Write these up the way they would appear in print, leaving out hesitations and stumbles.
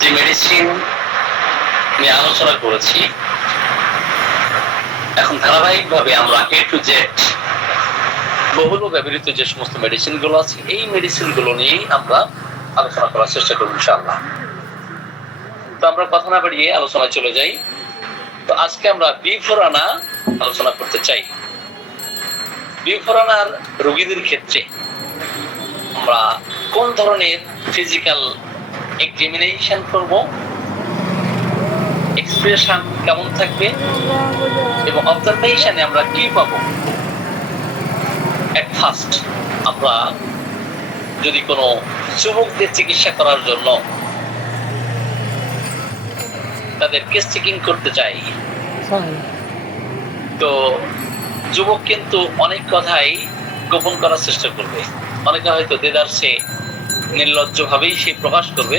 যে মেডিসিন নিয়ে আলোচনা করেছি, এখন ধারাবাহিকভাবে আমরা এ টু জেড বহুল ব্যবহৃত যে সমস্ত মেডিসিন গুলো আছে, এই মেডিসিন গুলো নিয়েই আমরা আলোচনা করার চেষ্টা করব ইনশাআল্লাহ। তো আমরা কথা না বাড়িয়ে আলোচনায় চলে যাই। তো আজকে আমরা বিফোরানা আলোচনা করতে চাই। বিফোরানার রোগীদের ক্ষেত্রে আমরা কোন ধরনের ফিজিক্যাল এক্সামিনেশন করব, এক্সপ্রেশন কেমন থাকবে এবং অবজারভেশনে আমরা কি পাবো। এট ফার্স্ট আমরা যদি কোনো যুবকদের চিকিৎসা করার জন্য তাদের কেস চেকিং করতে চাই, তো যুবক কিন্তু অনেক কথাই গোপন করার চেষ্টা করবে। অনেকে হয়তো দেদারসে নির্লজ্জ ভাবেই সে প্রকাশ করবে,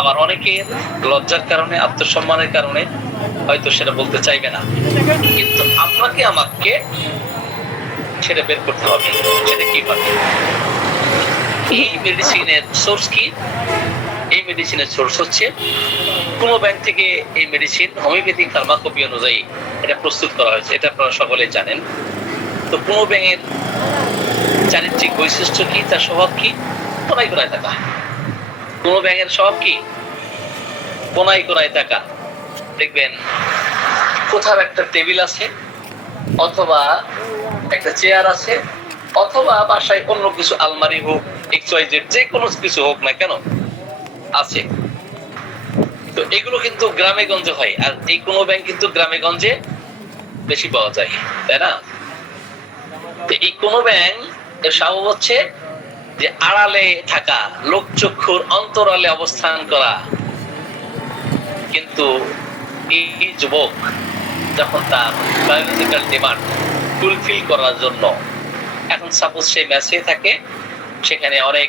আবার অনেকের লজ্জার কারণে, আত্মসম্মানের কারণে হয়তো সেটা বলতে চাইবে না। কিন্তু আপনাকে আমাকে সেটা বের করতে হবে। সেটা কিভাবে? এই মেডিসিনের সোর্স কি? এই মেডিসিনের সোর্স হচ্ছে কোনো ব্যাংক থেকে এই মেডিসিন হোমিওপ্যাথিক ফার্মাকোপি অনুযায়ী এটা প্রস্তুত করা হয়েছে, এটা আপনারা সকলেই জানেন। তো কোনো ব্যাঙের চারিত্রিক বৈশিষ্ট্য কি, তার স্বভাব কি? কোনায় কোনায় থাকা। কোনো ব্যাঙের স্বভাব কি? কোনায় কোনায় থাকা। দেখবেন কোথাও একটা টেবিল আছে, অথবা একটা চেয়ার আছে, অথবা বাসায় অন্য কিছু আলমারি হোক, এক্সওয়াইজেড যে কোনো কিছু হোক না কেন আছে। তো এগুলো কিন্তু গ্রামে গঞ্জে হয়, আর এই কোনো ব্যাংক কিন্তু গ্রামে গঞ্জে বেশি পাওয়া যায়, তাই না? তো এই কোনো ব্যাংক এর স্বভাব হচ্ছে যে আড়ালে থাকা, লোকচক্ষুর অন্তরালে অবস্থান করা। কিন্তু এই যুবক যখন তার বায়োলজিক্যাল ডিমান্ড ফুলফিল করার জন্য, এখন সাপোজ সে মেসে থাকে, সেখানে অনেক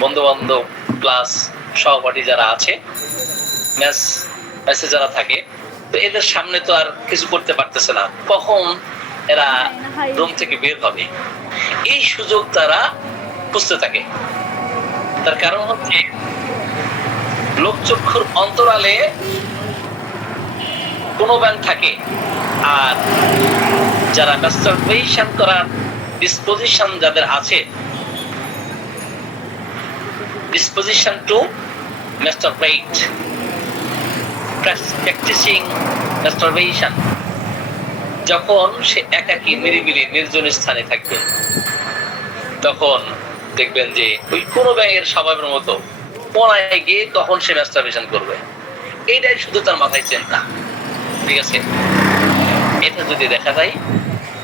বন্ধু বান্ধব প্লাস সহপাঠী যারা আছে, মেসে যারা থাকে, তো এদের সামনে তো আর কিছু করতে পারতেছে না, কখন এরা রুম থেকে বের হবে, এই সুযোগ তারা খুঁজতে থাকে। তার কারণ হচ্ছে লোকচক্ষুর অন্তরালে কোনো ব্যাংক থাকে, আর যারা ম্যাস্টারবেশন করার ডিসপোজিশন যাদের আছে, ডিসপোজিশন টু ম্যাস্টারবেট, প্র্যাকটিসিং ম্যাস্টারবেশন, যখন সে একাকী নিরিবিলি নির্জন স্থানে থাকবে, তখন দেখবেন যে ওই কোনো ব্যাঙের স্বভাবের মতো কোনায় গিয়ে তখন সে ম্যাস্টারবেশন করবে। এইটাই শুধু তার মাথায় চিন্তা, ঠিক আছে? এটা যদি দেখা যায়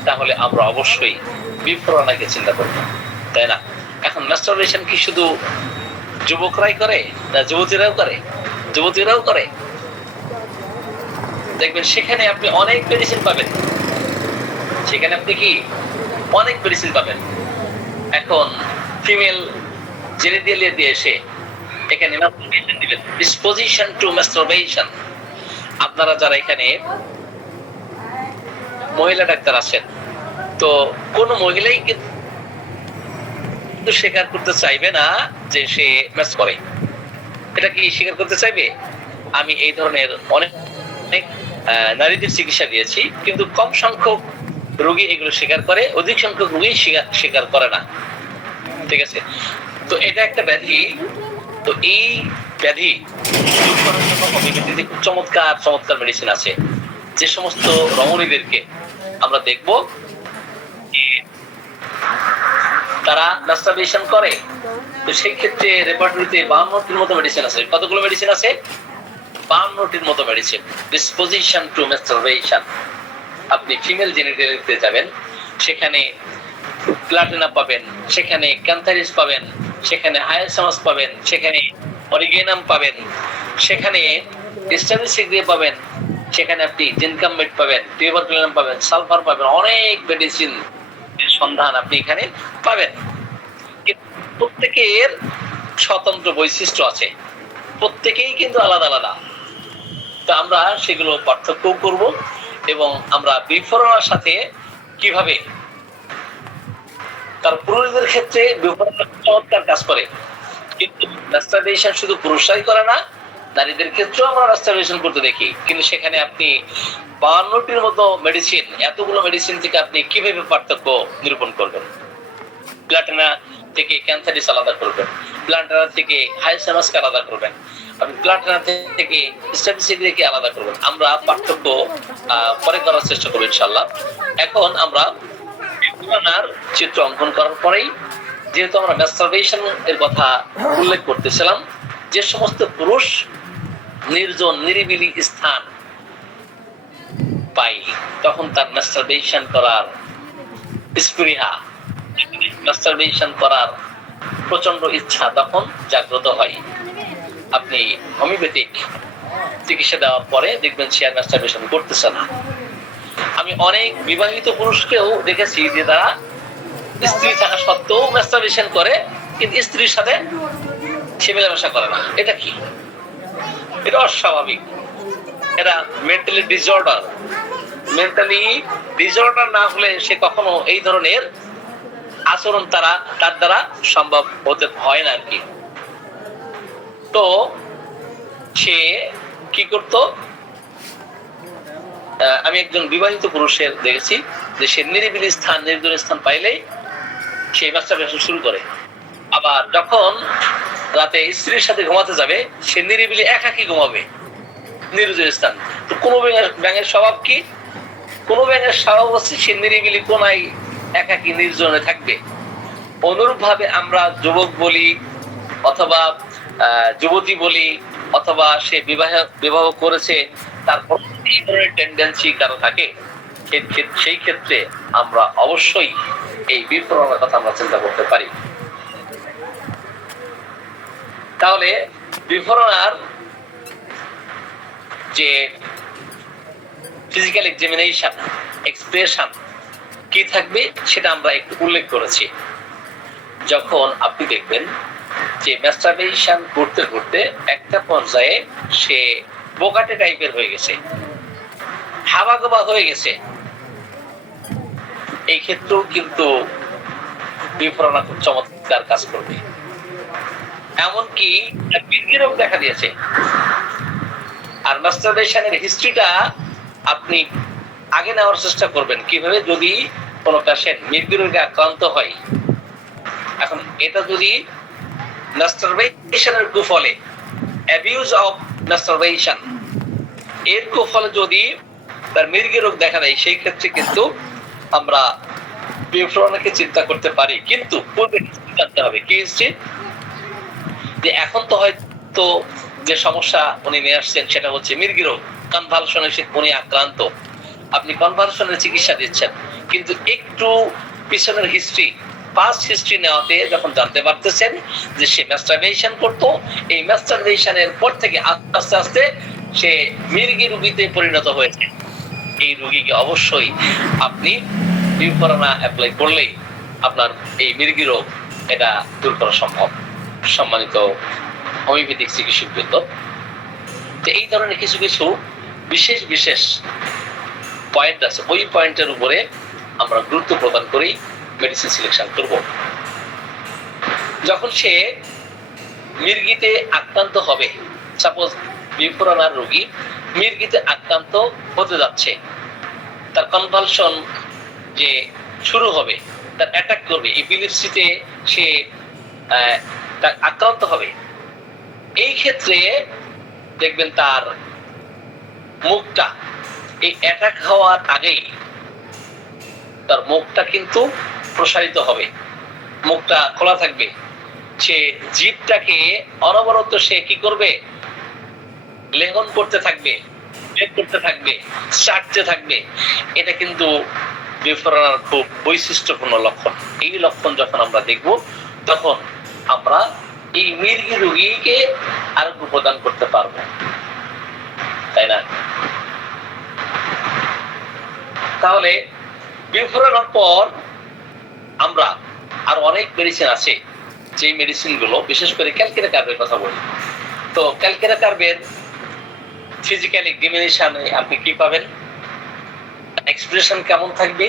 তাহলে আমরা অবশ্যই বিফোরানাকে চিন্তা করবো, তাই না? এখন ম্যাস্টারবেশন কি শুধু যুবকরাই করে না যুবতীরাও করে? যুবতীরাও করে। দেখবেন সেখানে আপনি অনেক মেডিসিন পাবেন, সেখানে আপনি কি অনেক মেডিসিন পাবেন। এখন ফিমেল জেনিটালিয়া দিয়ে এসে এখানে ম্যাস্টারবেশন দিবেন, ডিসপোজিশন টু ম্যাস্টারবেশন। আপনারা যারা এখানে মহিলা ডাক্তার আছেন, তো কোন মহিলাই কিন্তু স্বীকার করতে চাইবে না যে সে ম্যাচ করে। এটা কি স্বীকার করতে চাইবে? আমি এই ধরনের অনেক নারীদের চিকিৎসা দিয়েছি, কিন্তু কম সংখ্যক রোগী এগুলো স্বীকার করে, অধিক সংখ্যক রোগী স্বীকার করে না, ঠিক আছে? তো এটা একটা ব্যাধি। তো এই ব্যাধি দূর করার জন্য হোমিওপ্যাথিতে খুব চমৎকার চমৎকার মেডিসিন আছে। যে সমস্ত রমণীদেরকে আমরা দেখব তারা ম্যাস্টারবেশন করে, তো সেই ক্ষেত্রে রেপার্টরিতে 52টির মতো মেডিসিন আছে। কতগুলো মেডিসিন আছে? 52টির মতো মেডিসিন, ডিসপোজিশন টু ম্যাস্টারবেশন। আপনি ফিমেল জেনিটালিতে যাবেন, সেখানে প্লাটিনা পাবেন, সেখানে ক্যান্থারিস পাবেন, সেখানে হায়াসামাস পাবেন, সেখানে অরিগেনাম পাবেন, সেখানে স্ট্যাটিস্টিক পাবেন, সেখানে আপনি জিনকামেট পাবেন, টিউবারকুলিনাম পাবেন, সালফার পাবেন, অনেক মেডিসিন সন্ধান আপনি এখানে পাবেন। প্রত্যেকের স্বতন্ত্র বৈশিষ্ট্য আছে, প্রত্যেকেই কিন্তু আলাদা আলাদা। তো আমরা সেগুলো পার্থক্য করব এবং আমরা বিফোরানার সাথে কিভাবে, কারণ পুরুষদের ক্ষেত্রে বিফোরানা চমৎকার কাজ করে, কিন্তু ম্যাস্টারবেশন শুধু পুরুষরাই করে না, নারীদের ক্ষেত্রেও আমরা ম্যাস্টারবেশন করতে দেখি, কিন্তু সেখানে আপনি 52টির মতো মেডিসিন, এতগুলো মেডিসিন থেকে আপনি কিভাবে পার্থক্য নিরূপণ করবেন? প্লাটিনা থেকে ক্যান্সারিস আলাদা করবেন, প্লাটিনা থেকে হাইসামাসকে আলাদা করবেন, আপনি প্লাটিনা থেকে স্ট্যাটিস্টিককে আলাদা করবেন। আমরা পার্থক্য পরে করার চেষ্টা করব ইনশাআল্লাহ। এখন আমরা বিজ্ঞানার চিত্র অঙ্কন করার পরেই, যেহেতু আমরা ম্যাস্টারবেশন এর কথা উল্লেখ করতেছিলাম, যে সমস্ত পুরুষ নির্জন নিরিবিলি স্থান পাই, তখন তার ম্যাস্টারবেশন করার স্পৃহা, ম্যাস্টারবেশন করার প্রচন্ড ইচ্ছা তখন জাগ্রত হয়। আপনি হোমিওপ্যাথিক চিকিৎসা দেওয়ার পরে দেখবেন সে আর ম্যাস্টারবেশন করতেছে না। আমি অনেক বিবাহিত পুরুষকেও দেখেছি যে তারা স্ত্রী থাকা সত্ত্বেও ম্যাস্টারবেশন করে, কিন্তু স্ত্রীর সাথে সে মেলামেশা করে না। এটা কি? এটা অস্বাভাবিক, এটা মেন্টালি ডিসঅর্ডার। মেন্টালি ডিসঅর্ডার না হলে সে কখনো এই ধরনের আচরণ তার দ্বারা সম্ভব হতে হয় না আর কি। তো সে কি করত? আমি একজন বিবাহিত পুরুষের দেখেছি যে সে নিরিবিলি স্থান, নির্জন স্থান পাইলেই সে ম্যাস্টারবেশন শুরু করে। আবার যখন রাতে স্ত্রীর সাথে ঘুমাতে যাবে, সে নিরিবিলি একাকী ঘুমাবে নির্জন স্থান। তো কোনো ব্যাঙের স্বভাব কি? কোনো ব্যাঙের স্বভাব হচ্ছে সে নিরিবিলি কোনায় একাকী নির্জনে থাকবে। অনুরূপ ভাবে আমরা যুবক বলি অথবা যুবতী বলি, অথবা সে বিবাহ করেছে, তারপর এই ধরনের টেন্ডেন্সি কারো থাকে, সেই ক্ষেত্রে আমরা অবশ্যই এই বিপ্লবের কথা আমরা চিন্তা করতে পারি। তাহলে বিফরনার যে ফিজিক্যাল এক্সামিনেশন, এক্সপ্রেশন কি থাকবে সেটা আমরা একটু উল্লেখ করেছি। যখন আপনি দেখবেন যে ম্যাস্টারবেশন করতে করতে একটা পর্যায়ে সে বোকাটে টাইপের হয়ে গেছে, হাবাগোবা হয়ে গেছে, এই ক্ষেত্রেও কিন্তু বিফরনা খুব চমৎকার কাজ করবে। এমনকি বীর্যের রোগ দেখা দিয়েছে। আর ম্যাস্টারবেশনের হিস্ট্রিটা আপনি আগে নেওয়ার চেষ্টা করবেন। কিভাবে? যদি কোনো পেশেন্ট বীর্যের রোগে আক্রান্ত হয়, এখন এটা যদি ম্যাস্টারবেশনের কুফলে, অ্যাবিউজ অফ ম্যাস্টারবেশন এর কুফলে যদি তার মৃগী রোগ দেখা দেয়, সেই ক্ষেত্রে কিন্তু আমরা বিফরনাকে চিন্তা করতে পারি। কিন্তু পূর্বে জানতে হবে কি হিস্ট্রি। যে এখন তো হয়তো যে সমস্যা উনি নিয়ে আসছেন সেটা হচ্ছে মৃগী রোগ, কনভালশনে উনি আক্রান্ত, আপনি কনভালশনের চিকিৎসা দিচ্ছেন, কিন্তু একটু পিছনের হিস্ট্রি, পাস্ট হিস্ট্রি নেওয়াতে যখন জানতে পারতেছেন যে সে ম্যাস্টারবেশন করতো, এই ম্যাস্টারবেশনের পর থেকে আস্তে আস্তে সে মৃগী রোগীতে পরিণত হয়েছে, এই রোগীকে অবশ্যই আপনি বিফরনা অ্যাপ্লাই করলেই আপনার এই মৃগী রোগ এটা দূর করা সম্ভব। সম্মানিত হোমিওপ্যাথিক চিকিৎসকবৃন্দ, তো এই ধরনের কিছু কিছু বিশেষ বিশেষ পয়েন্ট আছে, ওই পয়েন্টের উপরে আমরা গুরুত্ব প্রদান করেই মেডিসিন সিলেকশন করব। যখন সে মৃগীতে আক্রান্ত হবে, সাপোজ বিফরনার রোগী মৃগীতে আক্রান্ত হতে যাচ্ছে, তার কনভালশন যে শুরু হবে, তার অ্যাটাক করবে, এপিলেপসিতে সে আক্রান্ত হবে, এই ক্ষেত্রে দেখবেন তার মুখটা এই অ্যাটাক হওয়ার আগেই তার মুখটা কিন্তু প্রসারিত হবে, মুখটা খোলা থাকবে, সে জিভটাকে অনবরত সে কি করবে? লেহন করতে থাকবে, করতে থাকবে, চাটতে থাকবে। এটা কিন্তু বিফরনার খুব বৈশিষ্ট্যপূর্ণ লক্ষণ। এই লক্ষণ যখন আমরা দেখব, তখন আমরা এই মৃগী রোগীকে আরোগ্য প্রদান করতে পারবো, তাই না? তাহলে বিফরনার পর আমরা আর অনেক মেডিসিন আছে, যে মেডিসিন গুলো বিশেষ করে ক্যালকেরা কার্বের কথা বলি। তো ক্যালকেরা কার্বের ফিজিক্যাল এক্সামিনেশনে আপনি কি পাবেন, এক্সপ্রেশন কেমন থাকবে,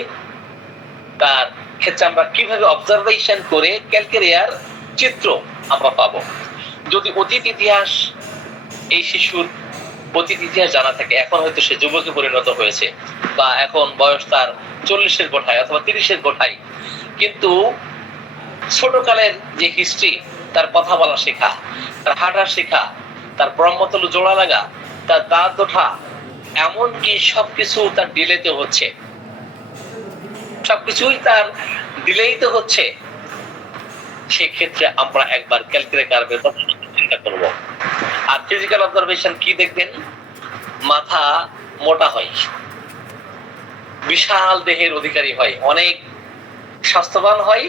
তার ক্ষেত্রে আমরা কিভাবে অবজারভেশন করে ক্যালকেরিয়ার চিত্র আমরা পাবো। যদি অতীত ইতিহাস এই শিশুর অতীত ইতিহাস জানা থাকে, এখন হয়তো সে যুবকে পরিণত হয়েছে বা এখন বয়স তার 40-এর কোঠায় অথবা 30-এর কোঠায়, কিন্তু ছোটকালের যে হিস্ট্রি, তার কথা বলা শেখা, তার হাঁটা শেখা, তার ব্রহ্মতলু জোড়া লাগা, তার দাঁত ওঠা, এমনকি সবকিছু তার ডিলেতে হচ্ছে, সবকিছুই তার ডিলেই তো হচ্ছে। সেক্ষেত্রে আমরা একবার ক্যালকুলেট কার্ভের কথা চিন্তা করব। আর ফিজিক্যাল অবজারভেশন কি দেখবেন? মাথা মোটা হয়, বিশাল দেহের অধিকারী হয়, অনেক স্বাস্থ্যবান হয়,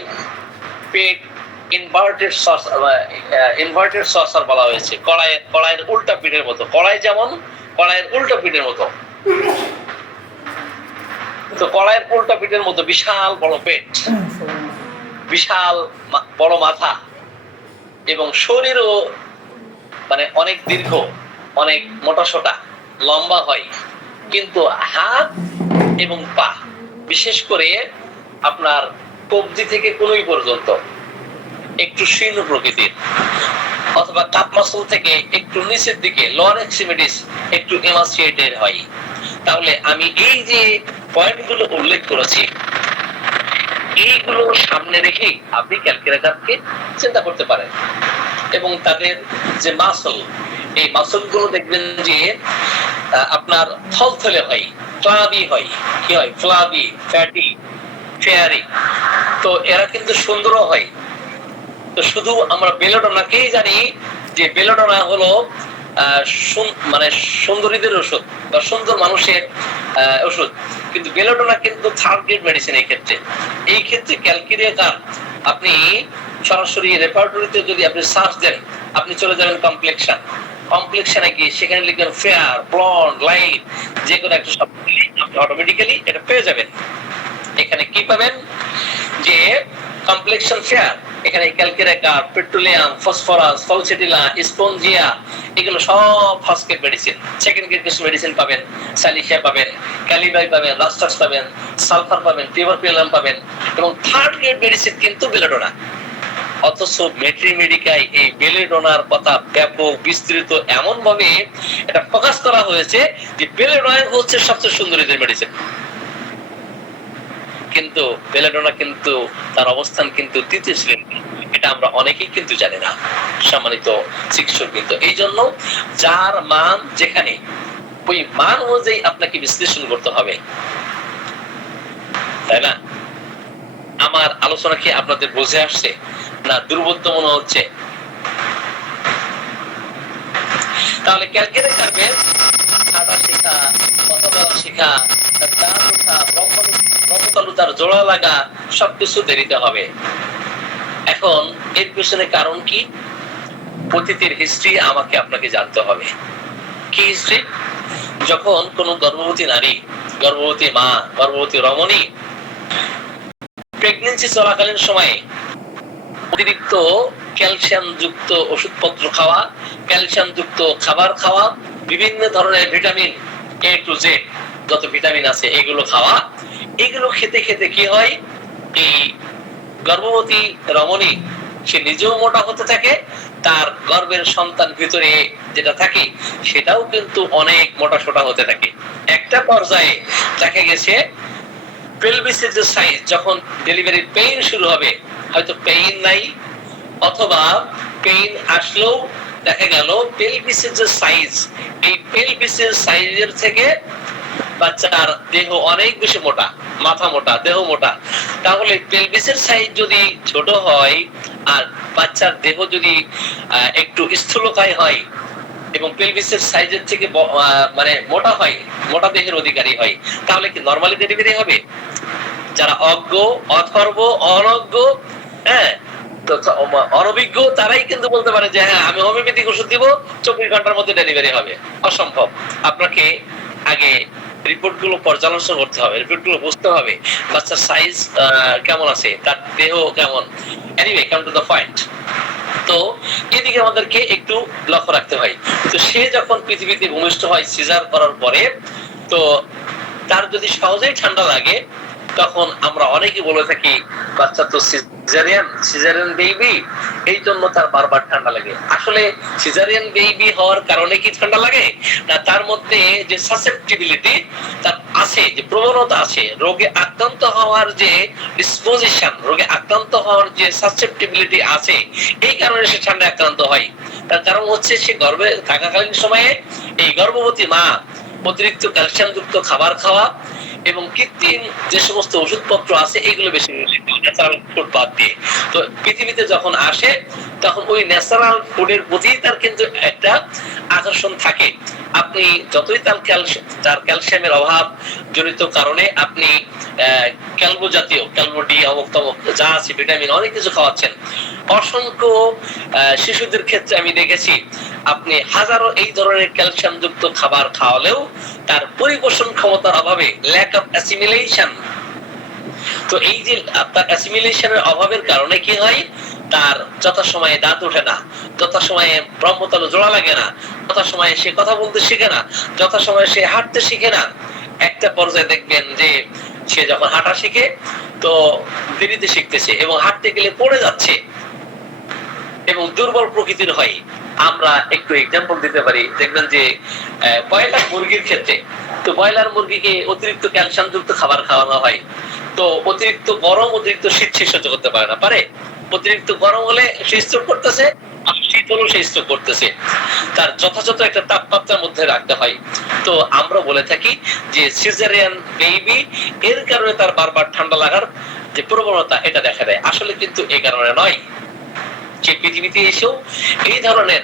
পেট ইনভার্টেড সসার বলা হয়েছে, কড়াইয়ের উল্টা পিঠের মতো, কড়াই যেমন কড়াইয়ের উল্টা পিঠের মতো, তো কড়াইয়ের উল্টা পিঠের মতো বিশাল বড় পেট, বিশাল বড় মাথা, এবং শরীরও মানে অনেক দীর্ঘ, অনেক মোটাসোটা, লম্বা হয়, কিন্তু হাত এবং পা বিশেষ করে আপনার কবজি থেকে কনুই পর্যন্ত একটু শীর্ণ প্রকৃতির, অথবা কাপ মাসল থেকে একটু নিচের দিকে লোয়ার এক্সট্রিমিটিস একটু এমাসিয়েটেড হয়। তাহলে আমি এই যে পয়েন্টগুলো উল্লেখ করেছি, এইগুলো সামনে রেখেই আপনি ক্যালকুলেটরকে চিন্তা করতে পারেন। এবং তাদের যে মাসল, এই মাসল গুলো দেখবেন যে আপনার থলথলে হয়, ফ্লাবি হয়, কি হয়? ফ্লাবি, ফ্যাটি, ফেয়ারি। তো এরা কিন্তু সুন্দরও হয়। তো শুধু আমরা বেলোডোনাকেই জানি যে বেলোডোনা হলো মানে সুন্দরীদের ওষুধ বা সুন্দর মানুষের ওষুধ, কিন্তু বেলোডোনা কিন্তু থার্ড গ্রেড মেডিসিন। এই ক্ষেত্রে ক্যালকুলেটর আপনি সরাসরি রেপার্টরিতে যদি আপনি সার্চ দেন, আপনি চলে যাবেন কমপ্লেক্সনে গিয়ে সেখানে লিখবেন ফেয়ার, ব্লন্ড, লাইট, যে কোনো একটা শব্দ আপনি অটোমেটিক্যালি এটা পেয়ে যাবেন। এখানে কি পাবেন? যে কমপ্লেক্সন ফেয়ার, এখানে ক্যালকুলেটর, পেট্রোলিয়াম, ফসফরাস, ফলসিটিলা, স্পঞ্জিয়া, এগুলো সব first grade medicine. Second grade কিছু মেডিসিন পাবেন, সালিসিয়া পাবেন, ক্যালিবাই পাবেন, লাস্টাক্স পাবেন, সালফার পাবেন, টিভারপিলাম পাবেন, এবং থার্ড গ্রেড মেডিসিন কিন্তু বেলোডোনা। অথচ মেট্রিমেডিকায় এই বেলোডোনার কথা ব্যাপক বিস্তৃত এমন ভাবে এটা ফোকাস করা হয়েছে যে বেলোডোনা হচ্ছে সবচেয়ে সুন্দরীদের মেডিসিন। কিন্তু বেলোডোনা কিন্তু তার অবস্থান কিন্তু তৃতীয় শ্রেণী, এটা আমরা অনেকেই কিন্তু জানি না, সম্মানিত শিক্ষক। কিন্তু এই জন্য যার মান যেখানে, ওই মান অনুযায়ী আপনাকে বিশ্লেষণ করতে হবে, তাই না? আমার আলোচনা কি আপনাদের বুঝে আসছে না দুর্বোধ্য মনে হচ্ছে? তাহলে ক্যালকুলেট করবে, হাঁটা শেখা, কথা বলা শেখা, দাঁত ওঠা, ব্রহ্মতলু তার জোড়া লাগা, সবকিছু দেরিতে হবে। এখন এর পিছনে কারণ কি? অতীতের হিস্ট্রি আমাকে আপনাকে জানতে হবে। কি হিস্ট্রি? যখন কোন গর্ভবতী নারী, গর্ভবতী মা, গর্ভবতী রমণী প্রেগন্যান্সি চলাকালীন সময়ে অতিরিক্ত ক্যালসিয়াম যুক্ত ওষুধপত্র খাওয়া, ক্যালসিয়াম যুক্ত খাবার খাওয়া, বিভিন্ন ধরনের ভিটামিন A to Z যত ভিটামিন আছে এগুলো খাওয়া, এগুলো খেতে খেতে কি হয়? এই গর্ভবতী রমণী সে নিজেও মোটা হতে থাকে, তার গর্ভের সন্তান ভিতরে যেটা থাকে সেটাও কিন্তু অনেক মোটা সোটা হতে থাকে। একটা পর্যায়ে দেখা গেছে পেলভিসের যে সাইজ, যখন ডেলিভারি পেইন শুরু হবে, হয়তো পেইন নাই, অথবা পেইন আসলেও দেখা গেল পেলভিসের যে সাইজ, এই পেলভিসের সাইজের থেকে বাচ্চার দেহ অনেক বেশি মোটা, মাথা মোটা, দেহ মোটা। তাহলে পেলভিসের সাইজ যদি ছোট হয় আর বাচ্চার দেহ যদি একটু স্থূলকায় হয় এবং পেলভিসের সাইজের থেকে মানে মোটা হয়, মোটা দেহের অধিকারী হয়, তাহলে কি নরমালি ডেলিভারি হবে? যারা অজ্ঞ, অথর্ব, অনজ্ঞ, হ্যাঁ, অনভিজ্ঞ, তারাই কিন্তু বলতে পারে যে হ্যাঁ আমি হোমিওপ্যাথিক ওষুধ দিব, 24 ঘন্টার মধ্যে ডেলিভারি হবে। অসম্ভব। আপনাকে আগে রিপোর্ট গুলো পর্যালোচনা করতে হবে, রিপোর্ট গুলো বুঝতে হবে বাচ্চার সাইজ কেমন আছে, তার দেহ কেমন। Anyway, come to the point. তো এদিকে আমাদেরকে একটু লক্ষ্য রাখতে হয়। তো সে যখন পৃথিবীতে ভূমিষ্ঠ হয় সিজার করার পরে, তো তার যদি সহজেই ঠান্ডা লাগে, তখন আমরা অনেকে বলে থাকি বাচ্চা তো সিজারিয়ান বেবি, এই জন্য তার বারবার ঠান্ডা লাগে। আসলে সিজারিয়ান বেবি হওয়ার কারণে কি ঠান্ডা লাগে না, তার মধ্যে যে সাসেপ্টিবিলিটি তার আছে, যে প্রবণতা আছে, রোগে আক্রান্ত হওয়ার যে ডিসপোজিশন, রোগে আক্রান্ত হওয়ার যে সাসেপ্টিবিলিটি আছে, এই কারণে সে ঠান্ডা আক্রান্ত হয়। তার কারণ হচ্ছে সে গর্ভে থাকাকালীন সময়ে এই গর্ভবতী মা অতিরিক্ত ক্যালসিয়াম যুক্ত খাবার খাওয়া এবং কৃত্রিম যে সমস্ত ওষুধপত্র আছে এগুলো বেশি ন্যাচারাল ফুড বাদ দিয়ে, তো পৃথিবীতে যখন আসে তখন ওই ন্যাচারাল ফুডের প্রতি তার কিন্তু একটা আকর্ষণ থাকে। আপনি যতই তার ক্যালসিয়ামের অভাব জনিত কারণে আপনি ক্যালবো জাতীয়, ক্যালবো ডি অমুক তমুক যা আছে ভিটামিন অনেক কিছু খাওয়াচ্ছেন, অসংখ্য শিশুদের ক্ষেত্রে আমি দেখেছি আপনি হাজারো এই ধরনের ক্যালসিয়াম যুক্ত খাবার খাওয়ালেও তার পরিপোষণ ক্ষমতার অভাবে, ল্যাক অফ অ্যাসিমিলেশন, তো এই যে আপনার অ্যাসিমিলেশনের অভাবের কারণে কি হয়, তার যথাসময়ে দাঁত ওঠে না, যথাসময়ে ব্রহ্মতালু জোড়া লাগে না, যথাসময়ে সে কথা বলতে শিখে না, যথাসময়ে সে হাঁটতে শিখে না। একটা পর্যায়ে দেখবেন যে সে যখন হাঁটা শিখে তো দেরিতে শিখতেছে এবং হাঁটতে গেলে পড়ে যাচ্ছে এবং দুর্বল প্রকৃতির হয়। আমরা একটু এক্সাম্পল দিতে পারি, দেখবেন যে ব্রয়লার মুরগির ক্ষেত্রে, তো ব্রয়লার মুরগিকে অতিরিক্ত ক্যালসিয়াম যুক্ত খাবার খাওয়ানো হয়, তো অতিরিক্ত গরম, অতিরিক্ত শীত সে সহ্য করতে পারে না, পারে? অতিরিক্ত গরম হলে সে স্ট্রোক করতেছে, আর শীত হলেও সে স্ট্রোক করতেছে, তার যথাযথ একটা তাপমাত্রার মধ্যে রাখতে হয়। তো আমরা বলে থাকি যে সিজারিয়ান বেবি এর কারণে তার বারবার ঠান্ডা লাগার যে প্রবণতা এটা দেখা দেয়, আসলে কিন্তু এই কারণে নয়। যে পৃথিবীতে এসেও এই ধরনের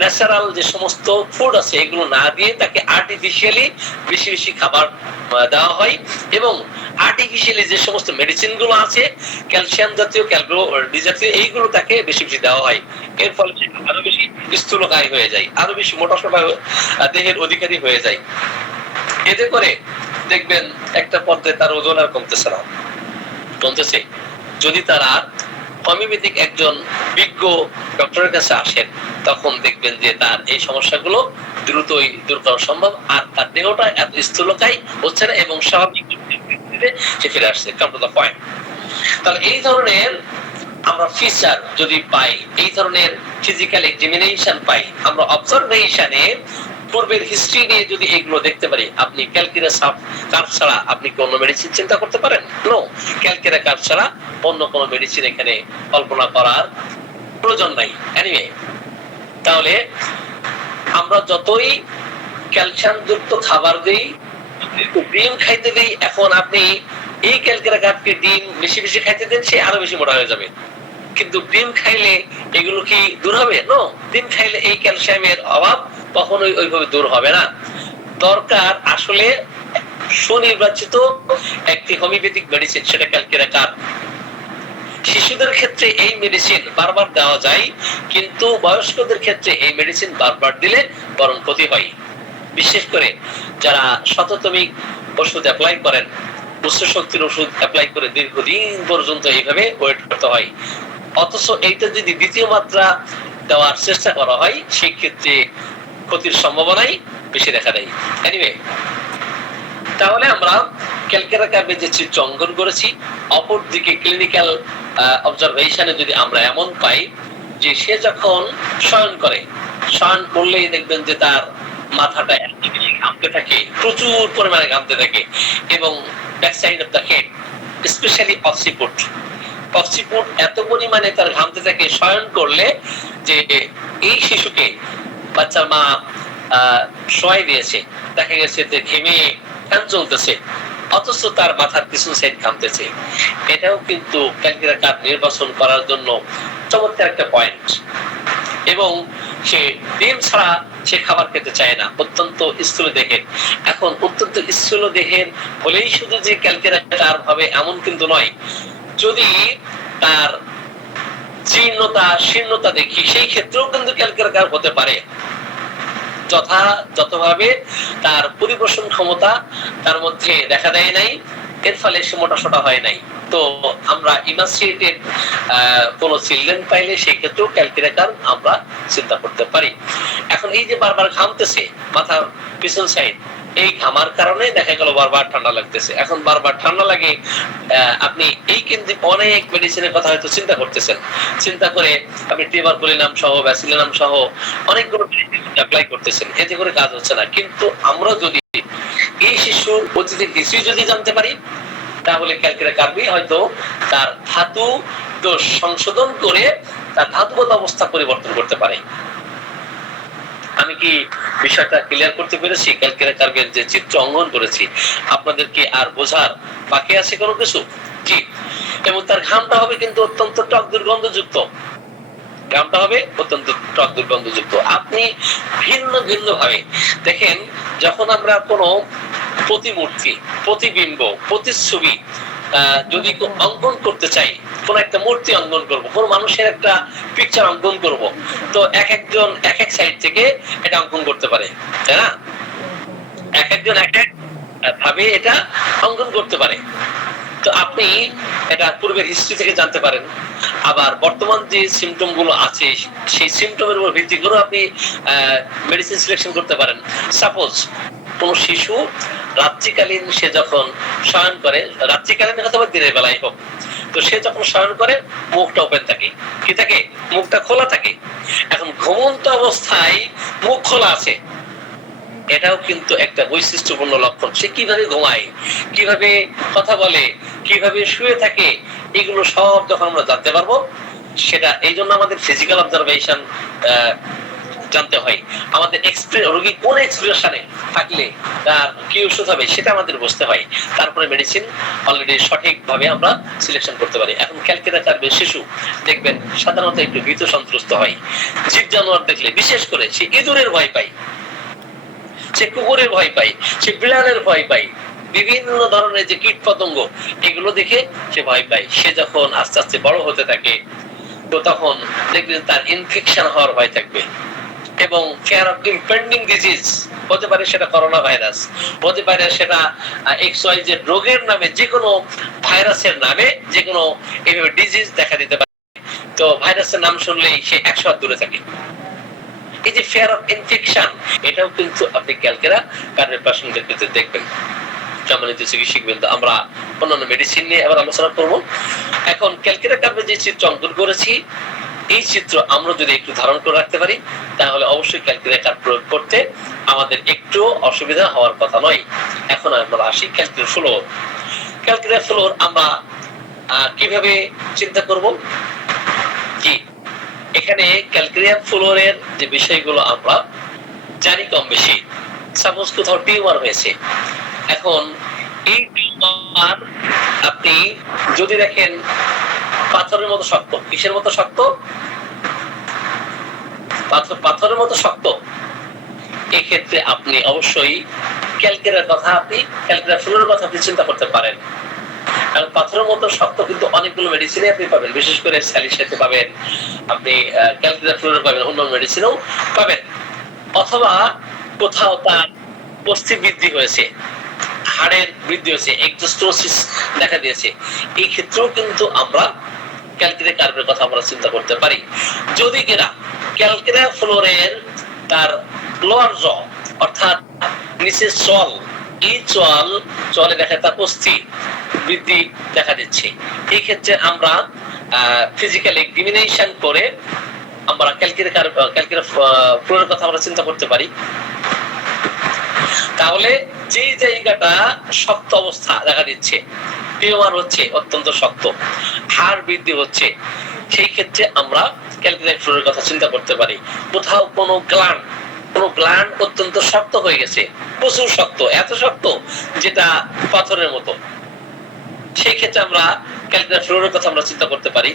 ন্যাচারাল যে সমস্ত ফুড আছে এগুলো না দিয়ে তাকে আর্টিফিশিয়ালি বেশি বেশি খাবার দেওয়া হয় এবং আর্টিফিশিয়ালি যে সমস্ত মেডিসিন গুলো আছে ক্যালসিয়াম জাতীয়, ক্যালসিয়াম জাতীয়, এইগুলো তাকে বেশি বেশি দেওয়া হয়। এর ফলে আরো বেশি স্থূলকায় হয়ে যায়, আরো বেশি মোটাসোটা দেহের অধিকারী হয়ে যায়। এতে করে দেখবেন একটা পর্যায়ে তার ওজন আর কমতেছে। যদি তারা হোমিওপ্যাথিক একজন বিজ্ঞ ডক্টরের কাছে আসেন তখন দেখবেন যে তার এই সমস্যাগুলো দ্রুতই দূর করা সম্ভব, আর তার দেহটা এত স্থূলকায় হচ্ছে না এবং স্বাভাবিক সে ফিরে আসছে। Come to the point. তাহলে এই ধরনের আমরা ফিচার যদি পাই, এই ধরনের ফিজিক্যাল এক্সামিনেশন পাই, আমরা অবজারভেশনে পূর্বের হিস্ট্রি নিয়ে যদি এগুলো দেখতে পারি, আপনি ক্যালকিরা কার্ভ ছাড়া আপনি কি অন্য মেডিসিন চিন্তা করতে পারেন? নো, ক্যালকিরা কার্ভ ছাড়া অন্য কোনো মেডিসিন এখানে কল্পনা করার প্রয়োজন নাই। এনিওয়ে, তাহলে আমরা যতই ক্যালসিয়াম যুক্ত খাবার দেই, ডিম খাইতে দেই, এখন আপনি এই ক্যালকিরা কার্ভকে ডিম বেশি বেশি খাইতে দেন, সে আরো বেশি মোটা হয়ে যাবে। কিন্তু ডিম খাইলে এগুলো কি দূর হবে? নো, ডিম খাইলে এই ক্যালসিয়ামের অভাব কখনোই ওইভাবে দূর হবে না। দরকার আসলে সুনির্বাচিত একটি হোমিওপ্যাথিক মেডিসিন, সেটা ক্যালকিরা কার্ভ। শিশুদের ক্ষেত্রে এই মেডিসিন বারবার দেওয়া যায়, কিন্তু বয়স্কদের ক্ষেত্রে এই মেডিসিন বারবার দিলে বরং ক্ষতি হয়। বিশেষ করে যারা শততমিক ওষুধ অ্যাপ্লাই করেন, উচ্চ শক্তির ওষুধ অ্যাপ্লাই করে দীর্ঘদিন পর্যন্ত এইভাবে ওয়েট করতে হয়, অথচ এইটা যদি দ্বিতীয় মাত্রা দেওয়ার চেষ্টা করা হয় সেই ক্ষেত্রে ক্ষতির সম্ভাবনাই বেশি দেখা দেয়। এনিওয়ে, তাহলে আমরা ক্যালকিরা কার্ভের যে চিত্র অঙ্কন করেছি, অপরদিকে ক্লিনিক্যাল অবজারভেশনে যদি আমরা এমন পাই যে সে যখন শয়ন করে, শয়ন করলেই দেখবেন যে তার মাথাটা ঘামতে থাকে, প্রচুর পরিমাণে ঘামতে থাকে এবং back side of the head specially occiput এত পরিমাণে তার ঘামতে থাকে শয়ন করলে যে এই শিশুকে বাচ্চার মা শোয়াই দিয়েছে, দেখা গেছে যে ঘেমে ফ্যান চলতেছে, অথচ তার মাথার কিছু সাইড ঘামতেছে। এটাও কিন্তু ক্যালকিরা কার্ভ নির্বাচন করার জন্য চমৎকার একটা পয়েন্ট। এবং সে ডিম ছাড়া সে খাবার খেতে চায় না, অত্যন্ত স্থূল দেহের। এখন অত্যন্ত স্থূল দেহের বলেই শুধু যে ক্যালকিরা কার্ভ হবে এমন কিন্তু নয়। যদি তার শীর্ণতা দেখি, সেই ক্ষেত্রেও কিন্তু ক্যালকিরা কার্ভ হতে পারে। যথাযথভাবে তার পরিপোষণ ক্ষমতা তার মধ্যে দেখা দেয় নাই, এর ফলে সে মোটাসোটা হয় নাই। তো আমরা ইমাসিয়েটেড কোন চিলড্রেন পাইলে সেই ক্ষেত্রেও ক্যালকিরা কার্ভ আমরা চিন্তা করতে পারি। এখন এই যে বারবার ঘামতেছে মাথার পিছন সাইড, এই ঘামার কারণে দেখা গেল বারবার ঠান্ডা লাগতেছে। এখন বারবার ঠান্ডা লাগে, আপনি এই কিন্তু অনেক মেডিসিনের কথা হয়তো চিন্তা করতেছেন। চিন্তা করে আপনি টিউবারকুলিনাম সহ ব্যাসিলিনাম সহ অনেকগুলো মেডিসিন অ্যাপ্লাই করতেছেন, এতে করে কাজ হচ্ছে না। কিন্তু আমরা যদি এই শিশুর অতীতের কিছুই যদি জানতে পারি, তাহলে ক্যালকুলা কার্বি হয়তো তার ধাতু দোষ সংশোধন করে তার ধাতুগত অবস্থা পরিবর্তন করতে পারে। আমি কি বিষয়টা ক্লিয়ার করতে পেরেছি? ক্যালকুলা কার্বের যে চিত্র অঙ্কন করেছি, আপনাদেরকে আর বোঝার বাকি আছে কোনো কিছু? জি। এবং তার ঘামটা হবে কিন্তু অত্যন্ত টক দুর্গন্ধযুক্ত, ঘামটা হবে অত্যন্ত টক দুর্গন্ধযুক্ত। আপনি ভিন্ন ভিন্ন ভাবে দেখেন, যখন আমরা কোনো প্রতিমূর্তি, প্রতিবিম্ব, প্রতিচ্ছবি যদি অঙ্কন করতে চাই, কোন একটা মূর্তি অঙ্কন করব, কোন মানুষের একটা পিকচার অঙ্কন করব, তো এক একজন এক এক সাইড থেকে এটা অঙ্কন করতে পারে, তাই না? এক একজন এক এক ভাবে এটা অঙ্কন করতে পারে। তো আপনি এটা পূর্বের হিস্ট্রি থেকে জানতে পারেন। আবার বর্তমান যে সিমটম গুলো আছে, সেই সিমটমের উপর ভিত্তি করে আপনি মেডিসিন সিলেকশন করতে পারেন। সাপোজ কোন শিশু রাত্রিকালীন সে যখন শয়ন করে, রাত্রিকালীন অথবা দিনের বেলায় হোক, তো সে যখন শয়ন করে মুখটা ওপেন থাকে, কি থাকে? মুখটা খোলা থাকে। এখন ঘুমন্ত অবস্থায় মুখ খোলা আছে, এটাও কিন্তু একটা বৈশিষ্ট্যপূর্ণ লক্ষণ। সে কিভাবে ঘুমায়, কিভাবে কথা বলে, কিভাবে শুয়ে থাকে, এগুলো সব যখন আমরা জানতে পারবো, সেটা এই জন্য আমাদের ফিজিক্যাল অবজারভেশন জানতে হয়। আমাদের রোগী কোন এক্সপ্রেশনে থাকলে তার কি ওষুধ হবে সেটা আমাদের বুঝতে হয়। তারপরে মেডিসিন অলরেডি সঠিকভাবে আমরা সিলেকশন করতে পারি। এখন ক্যালকুলা কার্বের শিশু দেখবেন সাধারণত একটু ভীত সন্ত্রস্ত হয়। জীব জানোয়ার দেখলে বিশেষ করে সে ইঁদুরের ভয় পায়, সে কুকুরের ভয় পায়, সে বিড়ালের ভয় পায়, বিভিন্ন ধরনের যে কীট পতঙ্গ, এগুলো দেখে সে ভয় পায়। সে যখন আস্তে আস্তে বড় হতে থাকে, তো তখন দেখবেন তার ইনফেকশন হওয়ার ভয় থাকবে। এবং ফিয়ার অফ ইম্পেন্ডিং ডিজিজ, হতে পারে সেটা করোনা ভাইরাস, হতে পারে সেটা XYZ রোগের নামে, যে কোনো ভাইরাসের নামে যে কোনো এইভাবে ডিজিজ দেখা দিতে পারে। তো ভাইরাসের নাম শুনলেই সে 100 হাত দূরে থাকে। এই যে ফিয়ার অফ ইনফেকশন, এটাও কিন্তু আপনি ক্যালকুলা কার্বের পেশেন্টদের ক্ষেত্রে দেখবেন। সম্মানিত চিকিৎসক বৃন্দ, আমরা অন্যান্য মেডিসিন নিয়ে আবার আলোচনা করব। এখন ক্যালকুলা কার্বের যে চিত্র অঙ্কন করেছি, এই চিত্র আমরা যদি একটু ধারণ করে রাখতে পারি, তাহলে অবশ্যই ক্যালকুলা কার্ব প্রয়োগ করতে আমাদের একটু অসুবিধা হওয়ার কথা নয়। এখন আমরা আসি ক্যালকুলা ফ্লোর। ক্যালকুলা ফ্লোর আমরা কিভাবে চিন্তা করব? কি এখানে ক্যালকুলা ফ্লোরের যে বিষয়গুলো আমরা জানি কম বেশি। সাপোজ কোথাও টিউমার হয়েছে, এখন এই টিউমার আপনি যদি দেখেন পাথরের মতো শক্ত, কিসের মতো শক্ত? পাথরের মতো শক্ত, এক্ষেত্রে আপনি অবশ্যই ক্যালকুলার কথা, আপনি ক্যালকুলা ফ্লোরের কথা আপনি চিন্তা করতে পারেন। কারণ পাথরের মতো শক্ত কিন্তু অনেকগুলো মেডিসিনে আপনি পাবেন, বিশেষ করে স্যালিসাইতে পাবেন, আপনি ক্যালকুলা ফ্লোরে পাবেন, অন্য মেডিসিনেও পাবেন। অথবা কোথাও তার অস্থি বৃদ্ধি হয়েছে, হাড়ের বৃদ্ধি হয়েছে, এক্সোস্টোসিস দেখা দিয়েছে, এই ক্ষেত্রেও কিন্তু আমরা ক্যালকুলা কার্বের কথা আমরা চিন্তা করতে পারি। যদি কিনা ক্যালকুলা ফ্লোরের তার লোয়ার জ, অর্থাৎ নিচের চল, এই চলে দেখা তার অস্থি বৃদ্ধি দেখা দিচ্ছে, এই ক্ষেত্রে আমরা ফিজিক্যাল এক্সামিনেশন করে আমরা ক্যালকুলা ফ্লোরের কথা আমরা চিন্তা করতে পারি। তাহলে যে জায়গাটা শক্ত অবস্থা দেখা দিচ্ছে, টিউমার হচ্ছে অত্যন্ত শক্ত, হাড় বৃদ্ধি হচ্ছে, সেই ক্ষেত্রে আমরা ক্যালকুলা ফ্লোরের কথা চিন্তা করতে পারি। কোথাও কোনো গ্ল্যান্ড অত্যন্ত শক্ত হয়ে গেছে, প্রচুর শক্ত, এত শক্ত যেটা পাথরের মতো, সেই ক্ষেত্রে আমরা ক্যালকুলা ফ্লোরের কথা আমরা চিন্তা করতে পারি।